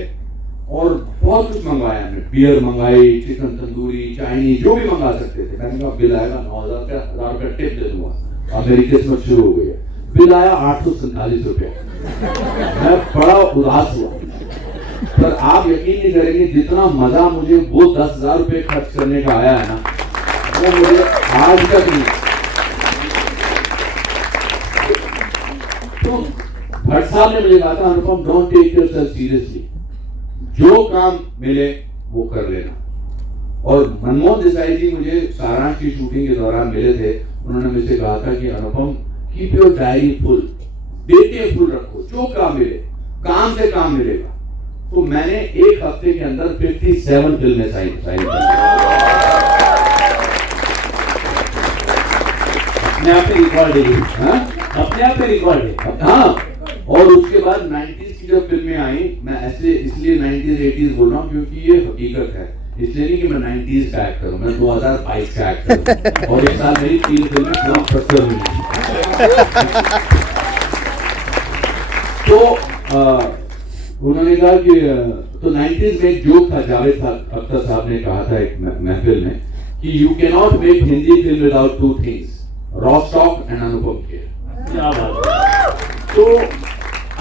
और बहुत कुछ मंगवाया हमने, बियर मंगाई, चिकन तंदूरी, चाइनीज, जो भी मंगा सकते थे। मैंने कहा बिल आएगा 9,000 का, 1,000 रुपया टिप दे दूंगा। और मेरी किस्मत शुरू हो गई है। बिल आया 847 रुपये। मैं बड़ा उदास हुआ, पर आप यकीन नहीं करेंगे जितना मजा मुझे वो 10,000 रुपये खर्च करने का आया है ना, वो मुझे आज तक नहीं। तो भट्ट साहब ने मुझे कहा था अनुपम डोंट टेक योरसेल्फ सीरियसली, जो काम मिले वो कर लेना। और मनमोहन देसाई जी मुझे सारांश की शूटिंग के दौरान मिले थे, उन्होंने मुझसे कहा था कि Anupam keep your diary full, dates full रखो, जो काम मिले, काम से काम मिलेगा। तो मैंने एक हफ्ते के अंदर 57 फिल्में साइन की। अपने आप में रिकॉर्ड है, अपने आप में रिकॉर्ड है। हाँ, और उसके बाद 90s की जब फिल्में आई, मैं ऐसे इसलिए 90s 80s बोल रहा हूँ क्योंकि ये हकीकत है, इसलिए नहीं कि मैं 90s का एक्टर हूँ, मैं 2022 का एक्टर हूँ। और एक साल मेरी 3 फिल्में ब्लॉकबस्टर हुई। तो उन्होंने कहा कि तो 90s में एक जोक था, जावेद अख्तर साहब ने कहा था एक महफिल में कि you can not make Hindi film without 2 things, raw stock and Anupam Kher. क्या बात है। तो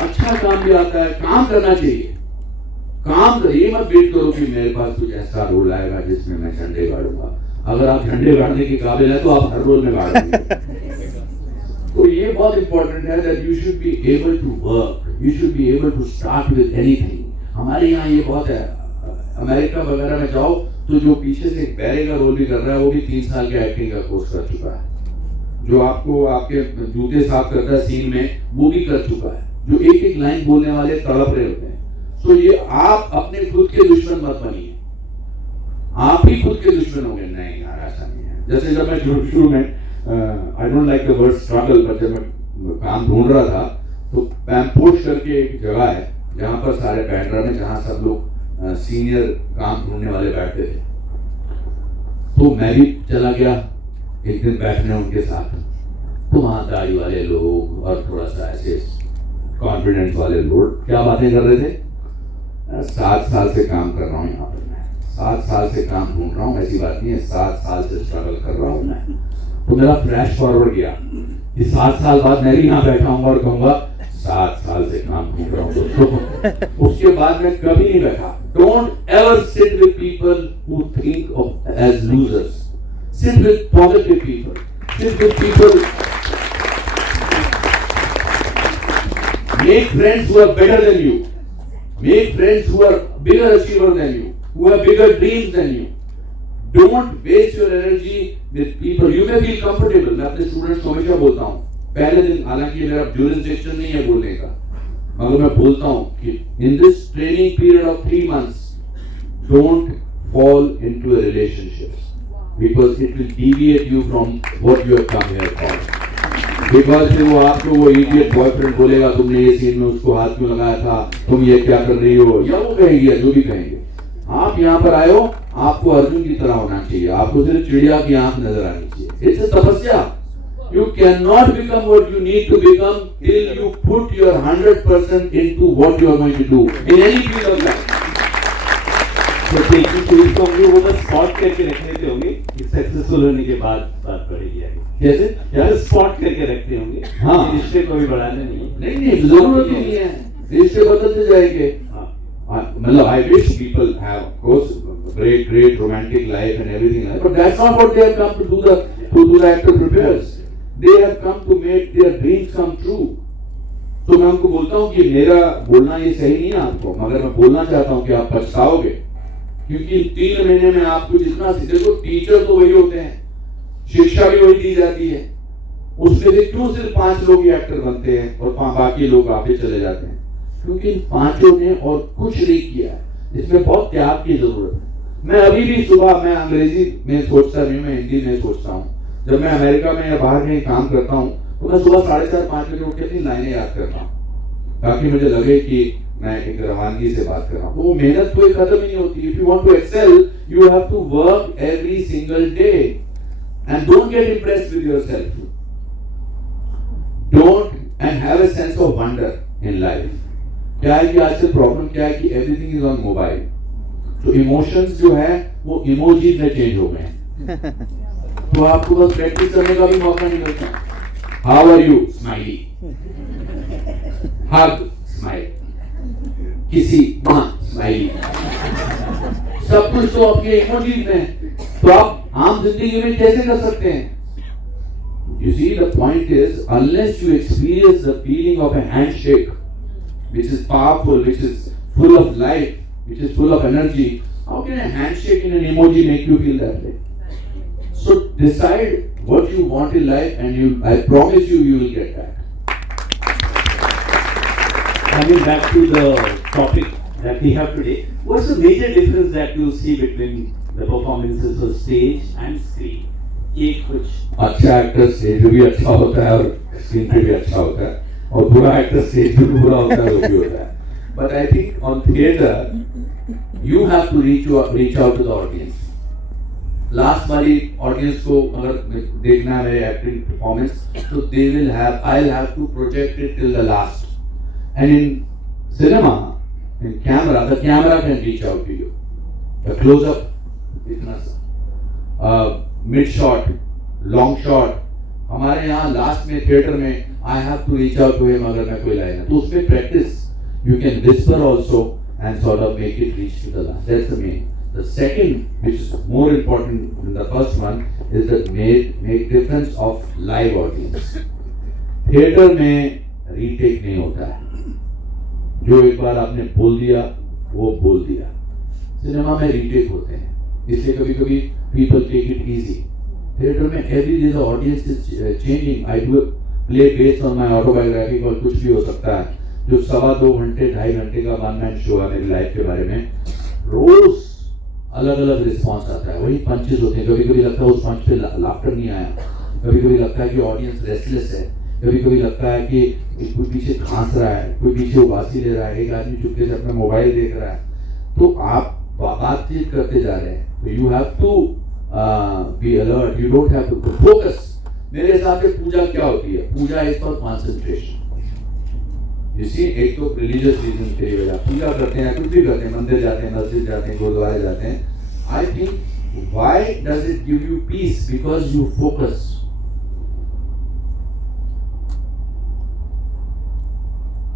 अच्छा काम भी आता है, काम करना चाहिए, काम करिए, मत वेट करो कि मेरे पास कुछ ऐसा रोल आएगा जिसमें मैं झंडे गाड़ूंगा। अगर आप झंडे गाड़ने के काबिल है तो आप हर रोल में गाड़ेंगे। तो ये बहुत इंपॉर्टेंट है that you should be able to work, you should be able to start with anything. हमारे यहाँ ये बहुत है, अमेरिका वगैरह में जाओ तो जो पीछे से एक बैरे का रोल भी कर रहा है वो भी 3 साल के एक्टिंग का कोर्स कर चुका है, जो आपको आपके जूते साफ करता है सीन में वो भी कर चुका है, जो एक एक लाइन बोलने वाले तड़प रहे होते हैं। तो ये आप अपने खुद के दुश्मन मत बनिए, आप ही खुद के दुश्मन होंगे। नहीं यार ऐसा नहीं है। जैसे जब मैं शुरू में I don't like the word struggle, पर जब मैं काम ढूंढ रहा था तो पैम्पोश करके एक जगह है जहाँ पर सारे बैंड्रा में, जहाँ सब लोग सीनियर काम ढूंढने वाले बैठते थे, तो मैं भी चला गया एक दिन बैठने उनके साथ। तो वहाँ दाढ़ी वाले लोग और थोड़ा सा ऐसे कॉन्फिडेंस वाले लोग क्या बातें कर रहे थे। 7 साल से काम कर रहा हूँ यहाँ पर, मैं 7 साल से काम ढूंढ रहा हूँ, ऐसी बात नहीं है, 7 साल से स्ट्रगल कर रहा हूँ मैं। तो मेरा फ्लैश फॉरवर्ड गया कि 7 साल बाद मैं भी यहाँ बैठा हूँ और कहूँगा 7 साल से काम ढूंढ रहा हूँ दोस्तों। उसके बाद मैं कभी नहीं बैठा। Don't ever sit with people who think of as losers, sit with positive people, sit with people, make friends who are better than you, make friends who are bigger achiever than you, who have bigger dreams than you. Don't waste your energy with people. You may feel comfortable. मैं अपने स्टूडेंट्स को हमेशा बोलता हूँ, पहले दिन, हालांकि मेरा jurisdiction नहीं है बोलने का, मगर मैं बोलता हूँ कि in this training period of 3 months, don't fall into a relationship because it will deviate you from what you have come here for. Because फिर वो आपको वो इडियट बॉयफ्रेंड बोलेगा तुमने ये सीन में उसको हाथ क्यों लगाया था, तुम ये क्या कर रही हो, या वो कहेंगे, जो भी कहेंगे। आप यहाँ पर आए हो, आपको अर्जुन की तरह होना चाहिए, आपको सिर्फ चिड़िया की आंख नजर आनी चाहिए। इट्स अ तपस्या। You cannot become what you need to become till you put your 100% into what you are going to do in any field of life. So taking cues from you, वो बस spot करके रख लेते होंगे कि successful होने के बाद बात बढ़ेगी आगे। कैसे? या तो spot करके रखते होंगे। हाँ। रिश्ते को भी बढ़ाना नहीं है। नहीं जरूरत ही नहीं है, रिश्ते बदलते जाएंगे। मतलब I wish people have of course great romantic life and everything like, but that's not what they have come to do the actor prepares. They have come to make their dreams come true. तो मैं उनको बोलता हूँ कि मेरा बोलना ये सही नहीं है आपको, मगर मैं बोलना चाहता हूँ कि आप पछताओगे, क्योंकि 3 महीने में आपको जितना देखो, टीचर तो वही होते हैं, शिक्षा भी वही दी जाती है, उसमें से क्यों सिर्फ 5 लोग ही एक्टर बनते हैं और बाकी लोग आगे चले जाते हैं? क्योंकि इन 5 ने और कुछ नहीं किया है, इसमें बहुत त्याग की जरूरत है। मैं अभी भी सुबह मैं अंग्रेजी में सोचता नहीं, मैं हिंदी में सोचता हूँ। जब मैं अमेरिका में या बाहर कहीं काम करता हूँ तो मैं सुबह 4:30-5 बजे उठ के अपनी लाइनें याद करता हूँ, ताकि मुझे लगे कि मैं एक रवानगी से बात कर रहा हूँ। तो वो मेहनत कोई खत्म ही नहीं होती। If you want to excel you have to work every single day and don't get impressed with yourself, don't end have a sense of wonder in life. क्या है कि आजकल प्रॉब्लम क्या है कि एवरीथिंग इज ऑन मोबाइल, तो इमोशंस जो है वो इमोजीज में चेंज हो गए हैं। तो आपको बस प्रैक्टिस करने का भी मौका नहीं मिलता। How are you, smiley, hug, smile, किसी मां, स्माइली, सब कुछ तो आपके इमोजीज में, तो आप आम जिंदगी में कैसे कर सकते हैं? You see, the point is, unless you experience the feeling of a handshake, which is powerful, which is full of life, which is full of energy, how can a handshake in an emoji make you feel that way? So decide what you want in life, and I promise you will get that. Coming back to the topic that we have today, what's the major difference that you see between the performances of stage and screen? एक कुछ अच्छा एक्टर स्टेज पे भी अच्छा होता है और स्क्रीन पे भी अच्छा होता है, और बुरा एक्टर स्टेज पे भी बुरा होता है, वो भी होता है। But I think on theatre you have to reach out to the audience. Last वाली ऑडियंस को अगर देखना है मेरे एक्टिंग परफॉर्मेंस, तो they will have, I'll have to project it till the last. And in cinema, in camera, the camera can reach out to you. The close up, इतना सा, mid shot, long shot, हमारे यहाँ लास्ट में थिएटर में I have to reach out to him अगर मैं कोई लाइन है, तो उसमें practice, you can whisper also and sort of make it reach to the last. That's the main. The second, which is more important than the first one, is that make difference of live audience. Theatre में रीटेक नहीं होता है, जो एक बार आपने बोल दिया वो बोल दिया। सिनेमा में रीटेक होते हैं, इसलिए कभी कभी people take it easy. Theatre में every day the audience is changing. I do a play based on my autobiography, और कुछ भी हो सकता है, जो 2.25 घंटे 2.5 घंटे का वन मैन शो है मेरी लाइफ के बारे में। रोज अलग अलग रिस्पॉन्स आता है, वही पंचेस होते हैं। कभी कभी लगता है उस पंच पे लाफ्टर नहीं आया, कभी कभी लगता है कि ऑडियंस रेस्टलेस है, कभी कभी लगता है कि कोई पीछे खांस रहा है, कोई पीछे उबासी ले रहा है, एक आदमी चुपके से अपना मोबाइल देख रहा है। तो आप बातचीत करते जा रहे हैं, तो you have to be alert, you don't have to focus. मेरे हिसाब से पूजा क्या होती है? Puja is for concentration. इसी एक तो रिलीजियस रीजन के लिए पूजा करते हैं, कुछ भी करते हैं, मंदिर जाते हैं, मस्जिद जाते हैं, गुरुद्वारे जाते हैं। I think why does it give you peace? Because you focus.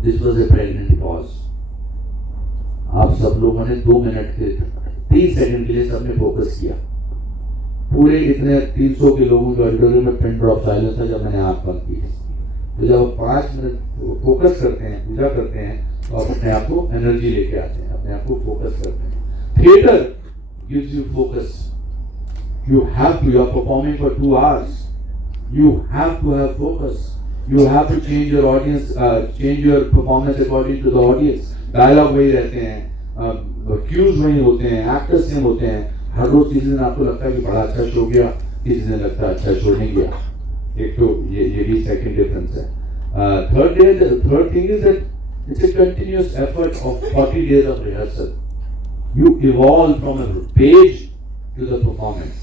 This was a pregnant pause. आप सब लोगों ने 2 मिनट के 3 सेकंड के लिए सबने फोकस किया। पूरे इतने 300 के लोगों के ऑडिटोरियम में पिन ड्रॉप साइलेंस था जब मैंने आंख बंद की। तो जब 5 मिनट फोकस करते हैं, पूजा करते हैं, तो आप अपने आप को एनर्जी लेके आते हैं, अपने आप को फोकस करते हैं। Theatre gives you focus. You have to, you are performing for 2 hours, you have to have focus. You have to change your audience, change your performance according to the audience. Dialogue वही रहते हैं, cues वही होते हैं, actors सेम होते हैं। हर रोज किसी दिन आपको लगता है कि बड़ा अच्छा शो गया, किसी दिन लगता है अच्छा शो नहीं गया। एक तो ये भी सेकंड डिफरेंस है। Third thing is that it's a continuous effort of 40 days of rehearsal. You evolve from a page to the performance.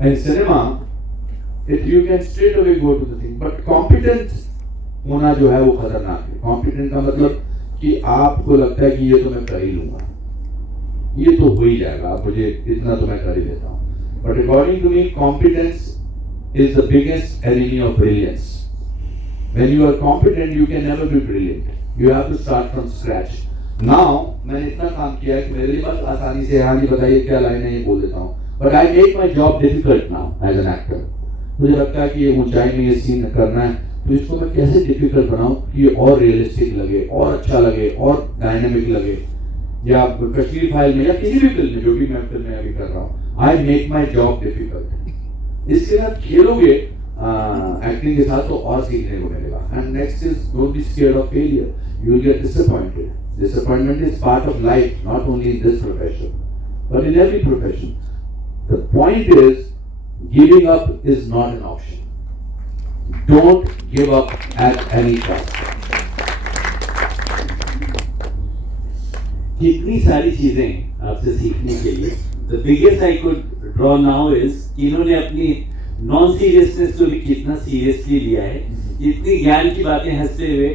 In cinema, you can straight away go to the thing, but competent होना जो है वो खतरनाक है। Competent का मतलब कि आपको लगता है कि ये तो मैं कर ही लूंगा, ये तो हो ही जाएगा, आप मुझे इतना तो मैं कर ही देता हूँ। But according to me competence is the biggest enemy of brilliance. When you are competent, you can never be brilliant. You have to start from scratch. Now, मैंने इतना काम किया है कि मेरे लिए बस आसानी से हाँ जी बताइए क्या लाइन है ये बोल देता हूँ. But I make my job difficult now as an actor. मुझे लगता है कि ये ऊंचाई में ये सीन करना है, तो इसको मैं कैसे डिफिकल्ट बनाऊं कि ये और रियलिस्टिक लगे, और अच्छा लगे, और डायनेमिक लगे. या कश्मीर फाइल में या किसी भी फिल्म में, जो भी मैं फिल्म में अभी कर रहा हूँ, I make my job difficult. इसके साथ खेलोगे एक्टिंग के साथ तो और सीखने को मिलेगा. And next is don't be scared of failure. You will get disappointed. Disappointment is part of life, not only in this profession, but in every profession. The point is, giving up is not an option. Don't give up at any cost. कितनी सारी चीजें आपसे सीखने के लिए. The biggest I could draw now is कि इन्होंने अपनी नॉन सीरियसनेस को भी कितना सीरियसली लिया है. इतनी ज्ञान की बातें हंसते हुए,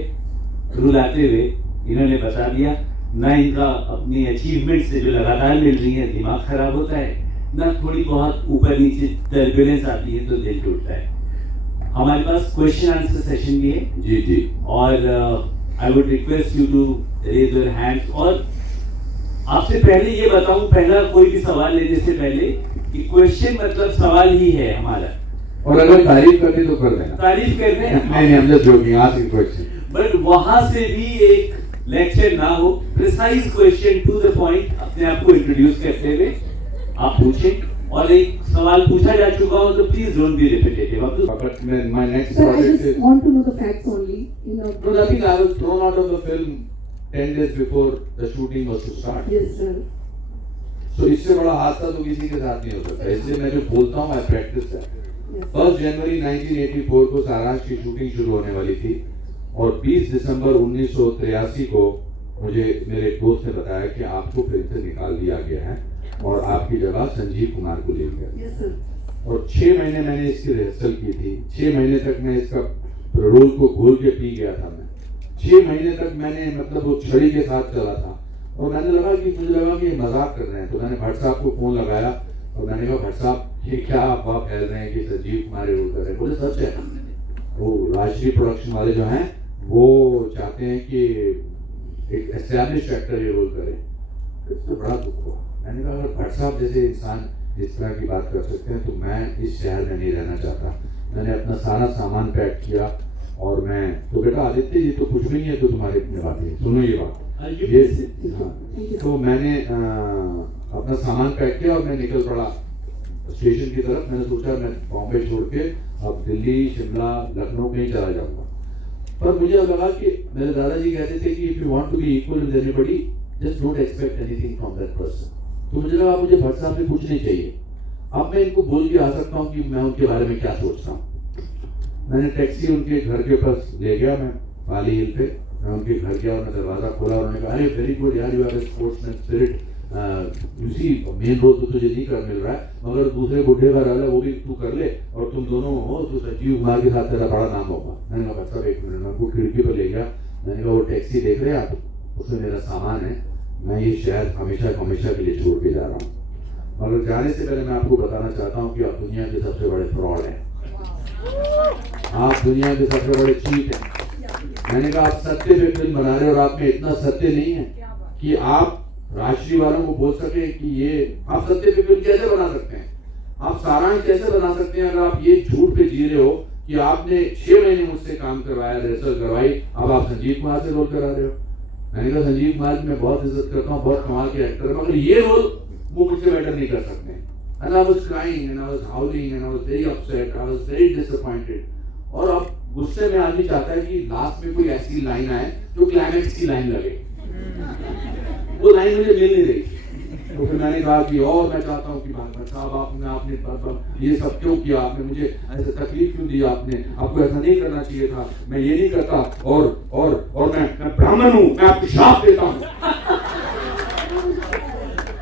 रुलाते हुए इन्होंने बता दिया. ना इनका अपनी अचीवमेंट से जो लगातार मिल रही है दिमाग खराब होता है, ना थोड़ी बहुत ऊपर नीचे टर्बुलेंस आती है तो दिल टूटता है. हमारे पास क्वेश्चन आंसर सेशन भी है. जी जी. और I would request you to raise your hands. और आपसे पहले ये बताऊं, पहला कोई भी सवाल लेने से पहले कि क्वेश्चन मतलब सवाल ही है हमारा. और अगर तारीफ करनी तो कर देना. तारीफ करने नहीं, हम जस्ट जोकिंग. आज की क्वेश्चन. बट वहां से भी एक लेक्चर ना हो, precise question to the point. अपने आप को इंट्रोड्यूस करते हुए आप पूछें. और एक सवाल पूछा जा चुका हो तो please don't be repetitive. But my next Sir, I project just is. want to know the facts only. No, nothing. I was thrown out of the film 10 days before the shooting was to start. Yes, sir. So इससे बड़ा हादसा तो किसी के साथ नहीं हो सकता. इसलिए मैं जो बोलता हूँ मैं प्रैक्टिस है. Yes. 1 जनवरी 1984 को सारांश की शूटिंग शुरू होने वाली थी और 20 दिसंबर 1983 को मुझे मेरे एक दोस्त ने बताया कि आपको फिल्म से निकाल दिया गया है और आपकी जगह संजीव कुमार को ले गया. Yes, sir. और 6 महीने मैंने इसकी रिहर्सल की थी. 6 महीने तक मैं इसका रोल को घोल के पी गया था. मैं 6 महीने तक मैंने मतलब वो छड़ी के साथ चला था. और मुझे लगा कि ये मजाक कर रहे हैं. तो मैंने भट्ट साहब को फोन लगाया और मैंने कहा भट्ट साहब ये क्या अफवाह फैल रहे हैं कि संजीव कुमार रोल कर रहे हैं. बोले सच है. वो राजश्री प्रोडक्शन वाले जो हैं वो चाहते हैं कि एक एस्टैब्लिश एक्टर ये रोल करे. तो बड़ा दुख हुआ. मैंने कहा अगर भट्ट साहब जैसे इंसान इस तरह की बात कर सकते हैं तो मैं इस शहर में नहीं रहना चाहता. मैंने अपना सारा सामान पैक किया और मैं तो बेटा आदित्य ये तो कुछ भी नहीं है तो तुम्हारे अपने बात है. सुनो ये बात. ये हाँ. तो मैंने अपना सामान पैक किया और मैं निकल पड़ा स्टेशन की तरफ. मैंने सोचा मैं बॉम्बे छोड़ के अब दिल्ली, शिमला, लखनऊ कहीं चला जाऊंगा. पर मुझे अब लगा कि मेरे दादाजी कहते थे कि if you want to be equal with anybody just don't expect anything from that person. तो मुझे लगा मुझे भट्ट साहब से पूछना चाहिए. अब मैं इनको बोल के आ सकता हूँ कि मैं उनके बारे में क्या सोचता हूँ. मैंने टैक्सी उनके घर के पास ले गया. मैं पाली हिल पे मैं उनके घर गया और मैं दरवाजा खोला और उन्होंने कहा अरे वेरी गुड यार, you have a sportsman spirit. You see main role तो तुझे नहीं कर मिल रहा है मगर दूसरे बुढ़े का रोल है वो भी तू कर ले और तुम दोनों हो तो संजीव कुमार के साथ तेरा बड़ा नाम होगा. मैंने कहा बच्चा एक मिनट. मैं उनको खिड़की पर ले गया. मैंने कहा वो टैक्सी देख रहे हैं आप, उसमें मेरा सामान है. मैं ये शहर हमेशा के लिए छोड़ के जा रहा हूँ. मगर जाने से पहले मैं आपको बताना चाहता हूँ कि आप दुनिया के सबसे बड़े फ्रॉड हैं. आप दुनिया के सबसे बड़े चीट हैं. मैंने कहा आप सत्य पे फिल्म बना रहे हो और आप में इतना सत्य नहीं है कि आप राष्ट्रीय वालों को बोल सके कि ये आप सत्य पे फिल्म कैसे बना सकते हैं. आप सारांश कैसे बना सकते हैं अगर आप ये झूठ पे जी रहे हो कि आपने 6 महीने मुझसे काम करवाया, रिहर्सल करवाई, अब आप संजीव कुमार से रोल करा रहे हो. मैंने कहा संजीव कुमार की मैं बहुत इज्जत करता हूँ, बहुत कमाल के एक्टर है, मगर ये रोल वो मुझसे बेटर नहीं कर सकते. And I was crying and I was howling and I was very upset. I was very disappointed. और अब गुस्से में आदमी चाहता है कि लास्ट में कोई ऐसी लाइन आए जो क्लाइमेक्स की लाइन लगे. वो लाइन मुझे मिल नहीं रही. तो फिर मैंने कहा कि और मैं चाहता हूँ कि साहब आपने ये सब क्यों किया, आपने मुझे ऐसे तकलीफ क्यों दी, आपको ऐसा नहीं करना चाहिए था, मैं ये नहीं करता और मैं ब्राह्मण हूँ, मैं आपको श्राप देता हूँ.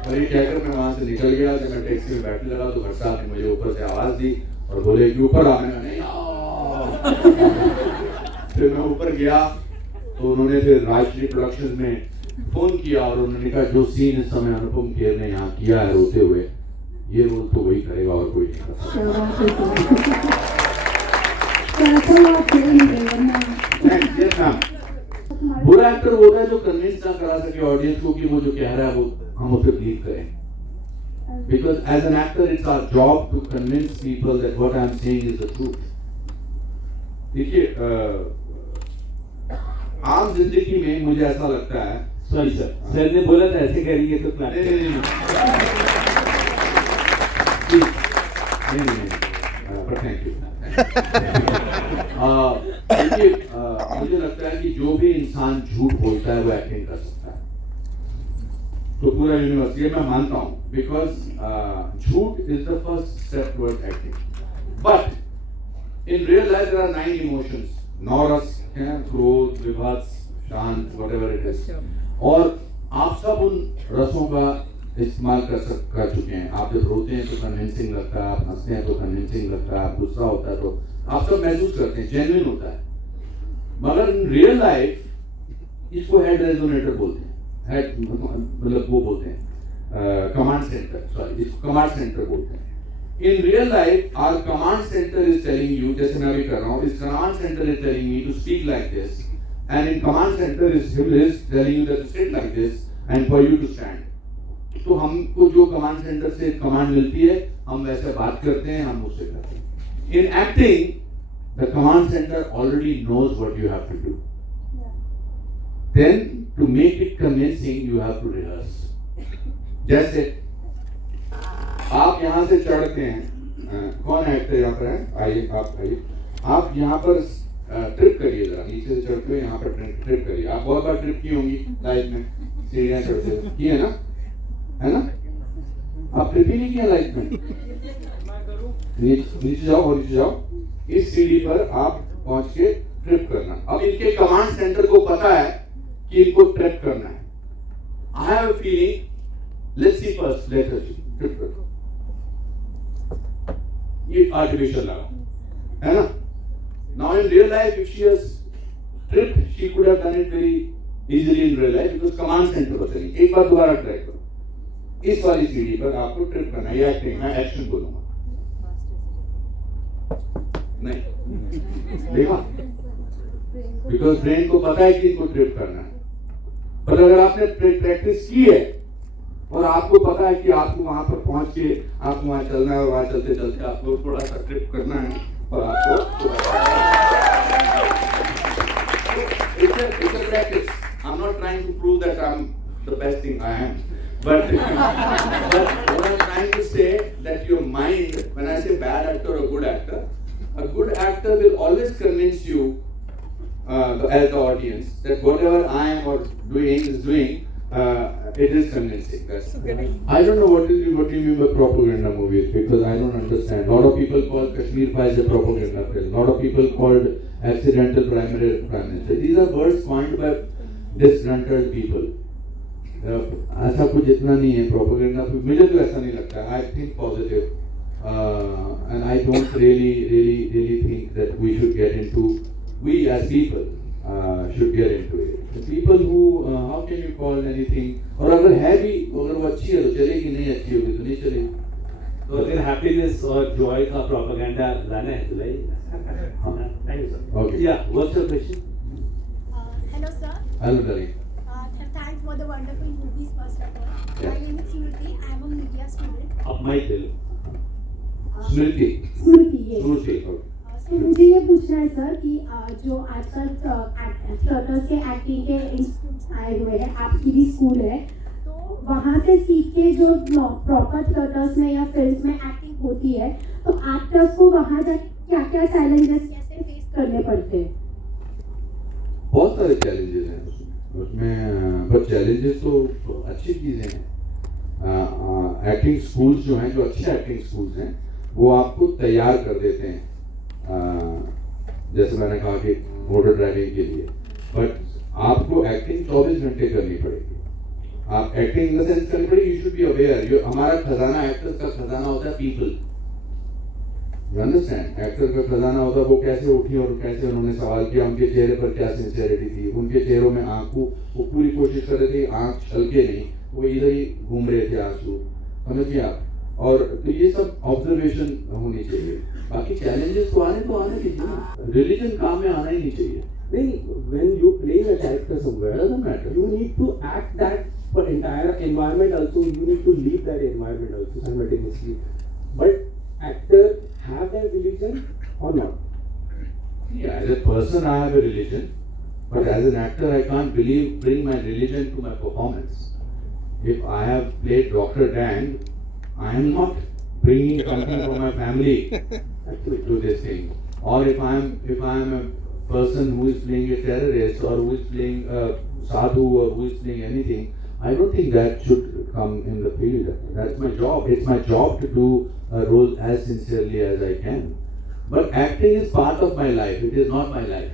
और ये कहकर मैं वहां से निकल गया. जब मैं टैक्सी में बैठने लगा तो भट्ट साहब ने मुझे ऊपर से आवाज दी और बोले कि ऊपर आ. मैंने नहीं फिर मैं ऊपर गया तो उन्होंने फिर राजश्री प्रोडक्शन में फोन किया और उन्होंने कहा जो सीन इस समय अनुपम खेर ने यहाँ किया है रोते हुए, ये रोल तो वही करेगा और कोई नहीं कर सकता। बुरा एक्टर वो है जो कन्विंस ना करा सके ऑडियंस को कि वो जो कह रहा है वो हम उसे बिलीव करें। Because as an actor, it's our job to convince people that what I'm saying is the truth. देखिए, आम जिंदगी में मुझे ऐसा लगता है, सॉरी सर ने बोला था ऐसे करेंगे तो क्लास नहीं, पर थैंक यू। देखिए, मुझे लगता है कि जो भी इंसान झूठ बोलता है वो एक्टिंग कर सकता है, तो पूरा यूनिवर्स, ये मैं मानता हूँ, बिकॉज झूठ is the first step toward acting. But in real life there are 9 emotions, 9 रस हैं, क्रोध, विभत्स, शांत, व्हाटएवर इट इज, और आप सब उन रसों का इस्तेमाल कर चुके हैं। आप जब रोते हैं तो कन्विंसिंग लगता है, आप हंसते हैं तो कन्विंसिंग लगता है, आप गुस्सा होता है तो आप सब महसूस करते हैं, जेन्युइन होता है। मगर इन रियल लाइफ इसको हेड रेजोनेटर बोलते हैं, हेड मतलब वो बोलते हैं कमांड सेंटर, सॉरी इसको कमांड सेंटर बोलते हैं। In real life our command centre is telling you, जैसे मैं अभी कर रहा हूँ, इस command centre is telling me to speak like this, and in command centre is telling you that to sit like this and for you to stand. तो हमको जो कमांड सेंटर से कमांड मिलती है हम वैसे बात करते हैं, हम उससे करते हैं। In acting the command center already knows what you have to do. Then to make it convincing you have to rehearse. जैसे आप यहाँ से चढ़ते हैं, कौन एक्टर यहाँ पर है, आइए आप आइए, आप यहाँ पर ट्रिप करिए, जरा नीचे से चढ़ते हुए यहाँ पर ट्रिप करिए। आप बहुत बार ट्रिप की होंगी लाइफ में, सीढ़ियाँ चढ़ते हुए की है ना, है ना? आप ट्रिप ही नहीं किया लाइफ में? नीचे जाओ और नीचे जाओ, इस सीढ़ी पर आप पहुंच के ट्रिप करना। अब इनके कमांड सेंटर को पता है कि इनको ट्रिप करना है। I have a feeling, let's see first, let us trip करो, ये आर्टिफिशियल लगा, है ना? Now in real life if she has tripped, she could have done it very easily in real life, because command centre बताएंगे। एक बार दोबारा ट्राई करो, इस वाली सीढ़ी पर आपको ट्रिप करना है, ये एक्टिंग, मैं एक्शन बोलूंगा, नहीं देखा, बिकॉज ब्रेन को पता है कि इनको ट्रिप करना है। पर अगर आपने प्रैक्टिस की है और आपको पता है कि आपको वहां पर पहुंच के आपको वहां चलना है और वहां चलते चलते आपको थोड़ा सा ट्रिप करना है और आपको it's a practice. I'm not trying to prove that I'm the best thing I am, but what I'm trying to say that your mind, when I say bad actor or good actor, a good actor will always convince you as the audience that whatever I am or doing, it is convincing. I don't know what do you mean by propaganda movies, because I don't understand. A lot of people call Kashmir Files a propaganda film. A lot of people called accidental prime minister. These are words coined by disgruntled people. ऐसा कुछ इतना नहीं है propaganda, मुझे तो ऐसा नहीं लगता। I think positive. And I don't really think that we should get into, we as people should get into it. The people who, how can you call anything, और अगर है भी, अगर वो अच्छी है तो चलेगी, नहीं अच्छी होगी तो नहीं चलेगी। तो अगर हैप्पीनेस और जॉय का प्रोपेगेंडा लाना है तो लाइए। Thank you sir. Okay. Yeah, what's your question? Hello sir. Hello darling. Thanks for the wonderful movies first of all. Yeah. My name is Smriti. I am a media student. Of my film. Smriti, yes. Smriti, So मुझे ये पूछना है सर कि जो आजकल एक्टर्स के एक्टिंग के इंस्टीट्यूट्स आए हुए हैं, आपकी भी स्कूल है, तो वहाँ से सीख के जो प्रॉपर थिएटर्स में या फिल्म्स में एक्टिंग होती है, तो एक्टर्स को वहाँ जाके क्या क्या चैलेंजेस कैसे फेस करने पड़ते हैं? बहुत सारे चैलेंजेस हैं उसमें, पर चैलेंजेस तो अच्छी चीज़ें हैं। एक्टिंग स्कूल्स जो हैं, जो अच्छे एक्टिंग स्कूल्स हैं, वो आपको तैयार कर देते हैं, जैसे मैंने कहा कि मोटर ड्राइविंग के लिए, बट आपको एक्टिंग 24 घंटे करनी पड़ेगी। आप एक्टिंग इन द सेंस करनी पड़ेगी, यू शुड बी अवेयर। हमारा खजाना, एक्टर्स का खजाना होता है पीपल। You understand? एक्टर का खजाना होता वो कैसे उठी और कैसे उन्होंने सवाल किया, उनके चेहरे पर क्या सिंसियरिटी थी, उनके चेहरों में आंखों वो पूरी कोशिश कर रहे थे आंख छलके नहीं, वो इधर ही घूम रहे थे आंसू, समझिए आप। और तो ये सब ऑब्जर्वेशन होनी चाहिए। बाकी चैलेंजेस तो आने दीजिए, रिलीजन काम में आना ही नहीं चाहिए। नहीं, when you playing a character somewhere, Doesn't matter. you need to act that for entire environment also. You need to leave that environment also simultaneously. But actor have that religion or not? Yeah, as a person I have a religion, but as an actor I can't bring my religion to my performance. If I have played Dr. Dang, I am not bringing something from my family to this thing. Or if I am a person who is playing a terrorist or who is playing a sadhu or who is playing anything, I don't think that should come in the field. That's my job. It's my job to do a role as sincerely as I can. But acting is part of my life. It is not my life.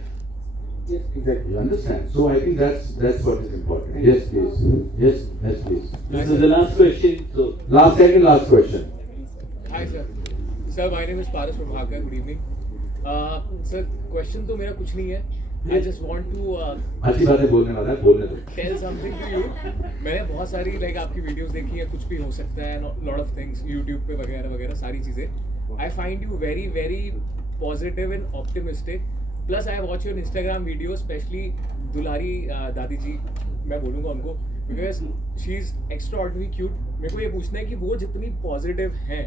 Yes, exactly. You understand? So I think that's what is important. Yes, please. Yes, please. This is the last question. So Last question. Hi sir. Sir, my name is Paras from Bhaka. Good evening. Sir, question तो मेरा कुछ नहीं है. I just want to अच्छी बातें बोलने वाला है, बोलने दो। tell something to you. मैंने बहुत सारी like आपकी वीडियोस देखी है, कुछ भी हो सकता है, lot of things YouTube पे वगैरह वगैरह सारी चीज़ें. I find you very very positive and optimistic. Plus I watch your Instagram videos, especially दुलारी दादी जी, मैं बोलूँगा उनको, because she is extraordinarily cute. मेरे को ये पूछना है कि वो जितनी positive हैं,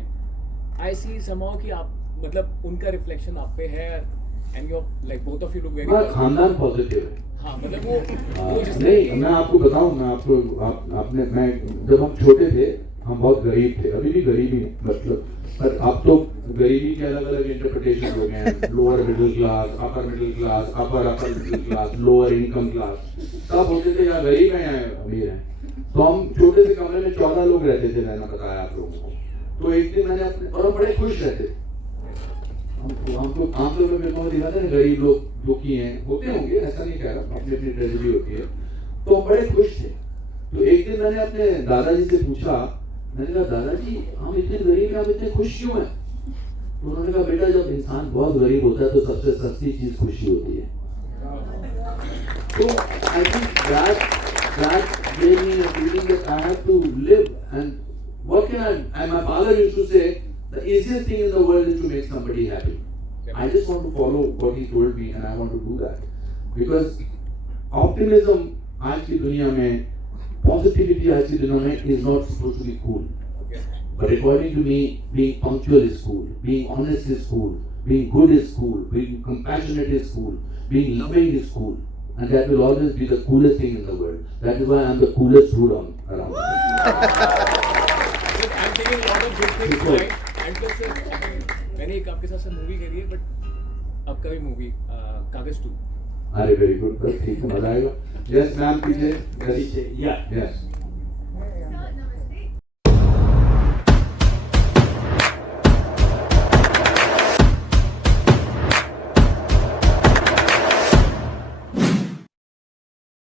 I see somehow कि आप मतलब उनका रिफ्लेक्शन आप पे है and you're like both of you look very हमारा खानदान पॉजिटिव है। हाँ मतलब वो जिस नहीं, मैं आपको बताऊं, मैं जब हम छोटे थे हम बहुत गरीब थे, अभी भी गरीबी है मतलब, पर अब तो गरीबी के अलग अलग इंटरप्रिटेशन हो गए हैं। Lower middle class, upper middle class, upper middle class, lower income class, सब होते थे या गरीब हैं या अमीर हैं। तो हम छोटे से कमरे में 14 लोग रहते थे, मैंने बताया आप लोगों को। तो एक दिन मैंने अपने, और हम बड़े खुश रहते थे। हमको आमतौर पर मेरे को दिखाते हैं गरीब लोग दुखी हैं, होते होंगे, ऐसा नहीं कह रहा, अपनी अपनी ट्रेजेडी होती है। तो हम बड़े खुश थे। तो एक दिन मैंने अपने दादाजी से पूछा, मैंने कहा दादाजी हम इतने गरीब हैं, आप इतने खुश क्यों हैं? तो उन्होंने कहा बेटा जब इंसान बहुत गरीब होता है तो सबसे सस्ती चीज खुशी होती है। तो I think that gave me a feeling that I have to live, and what can I, and my father used to say the easiest thing in the world is to make somebody happy. I just want to follow what he told me and I want to do that, because optimism आज की दुनिया में, positivity आज की दुनिया में is not supposed to be cool. But according to me, being punctual is cool, being honest is cool, being good is cool, being compassionate is cool, being loving is cool, and that will always be the coolest thing in the world. That is why I am the coolest dude around. I'm taking a lot of good things right. And plus मैंने एक आपके साथ मूवी करी है, बट आपका भी मूवी कागज 2। अरे वेरी गुड, ठीक है, मजा आएगा। यस मैम, पीछे, yeah. यस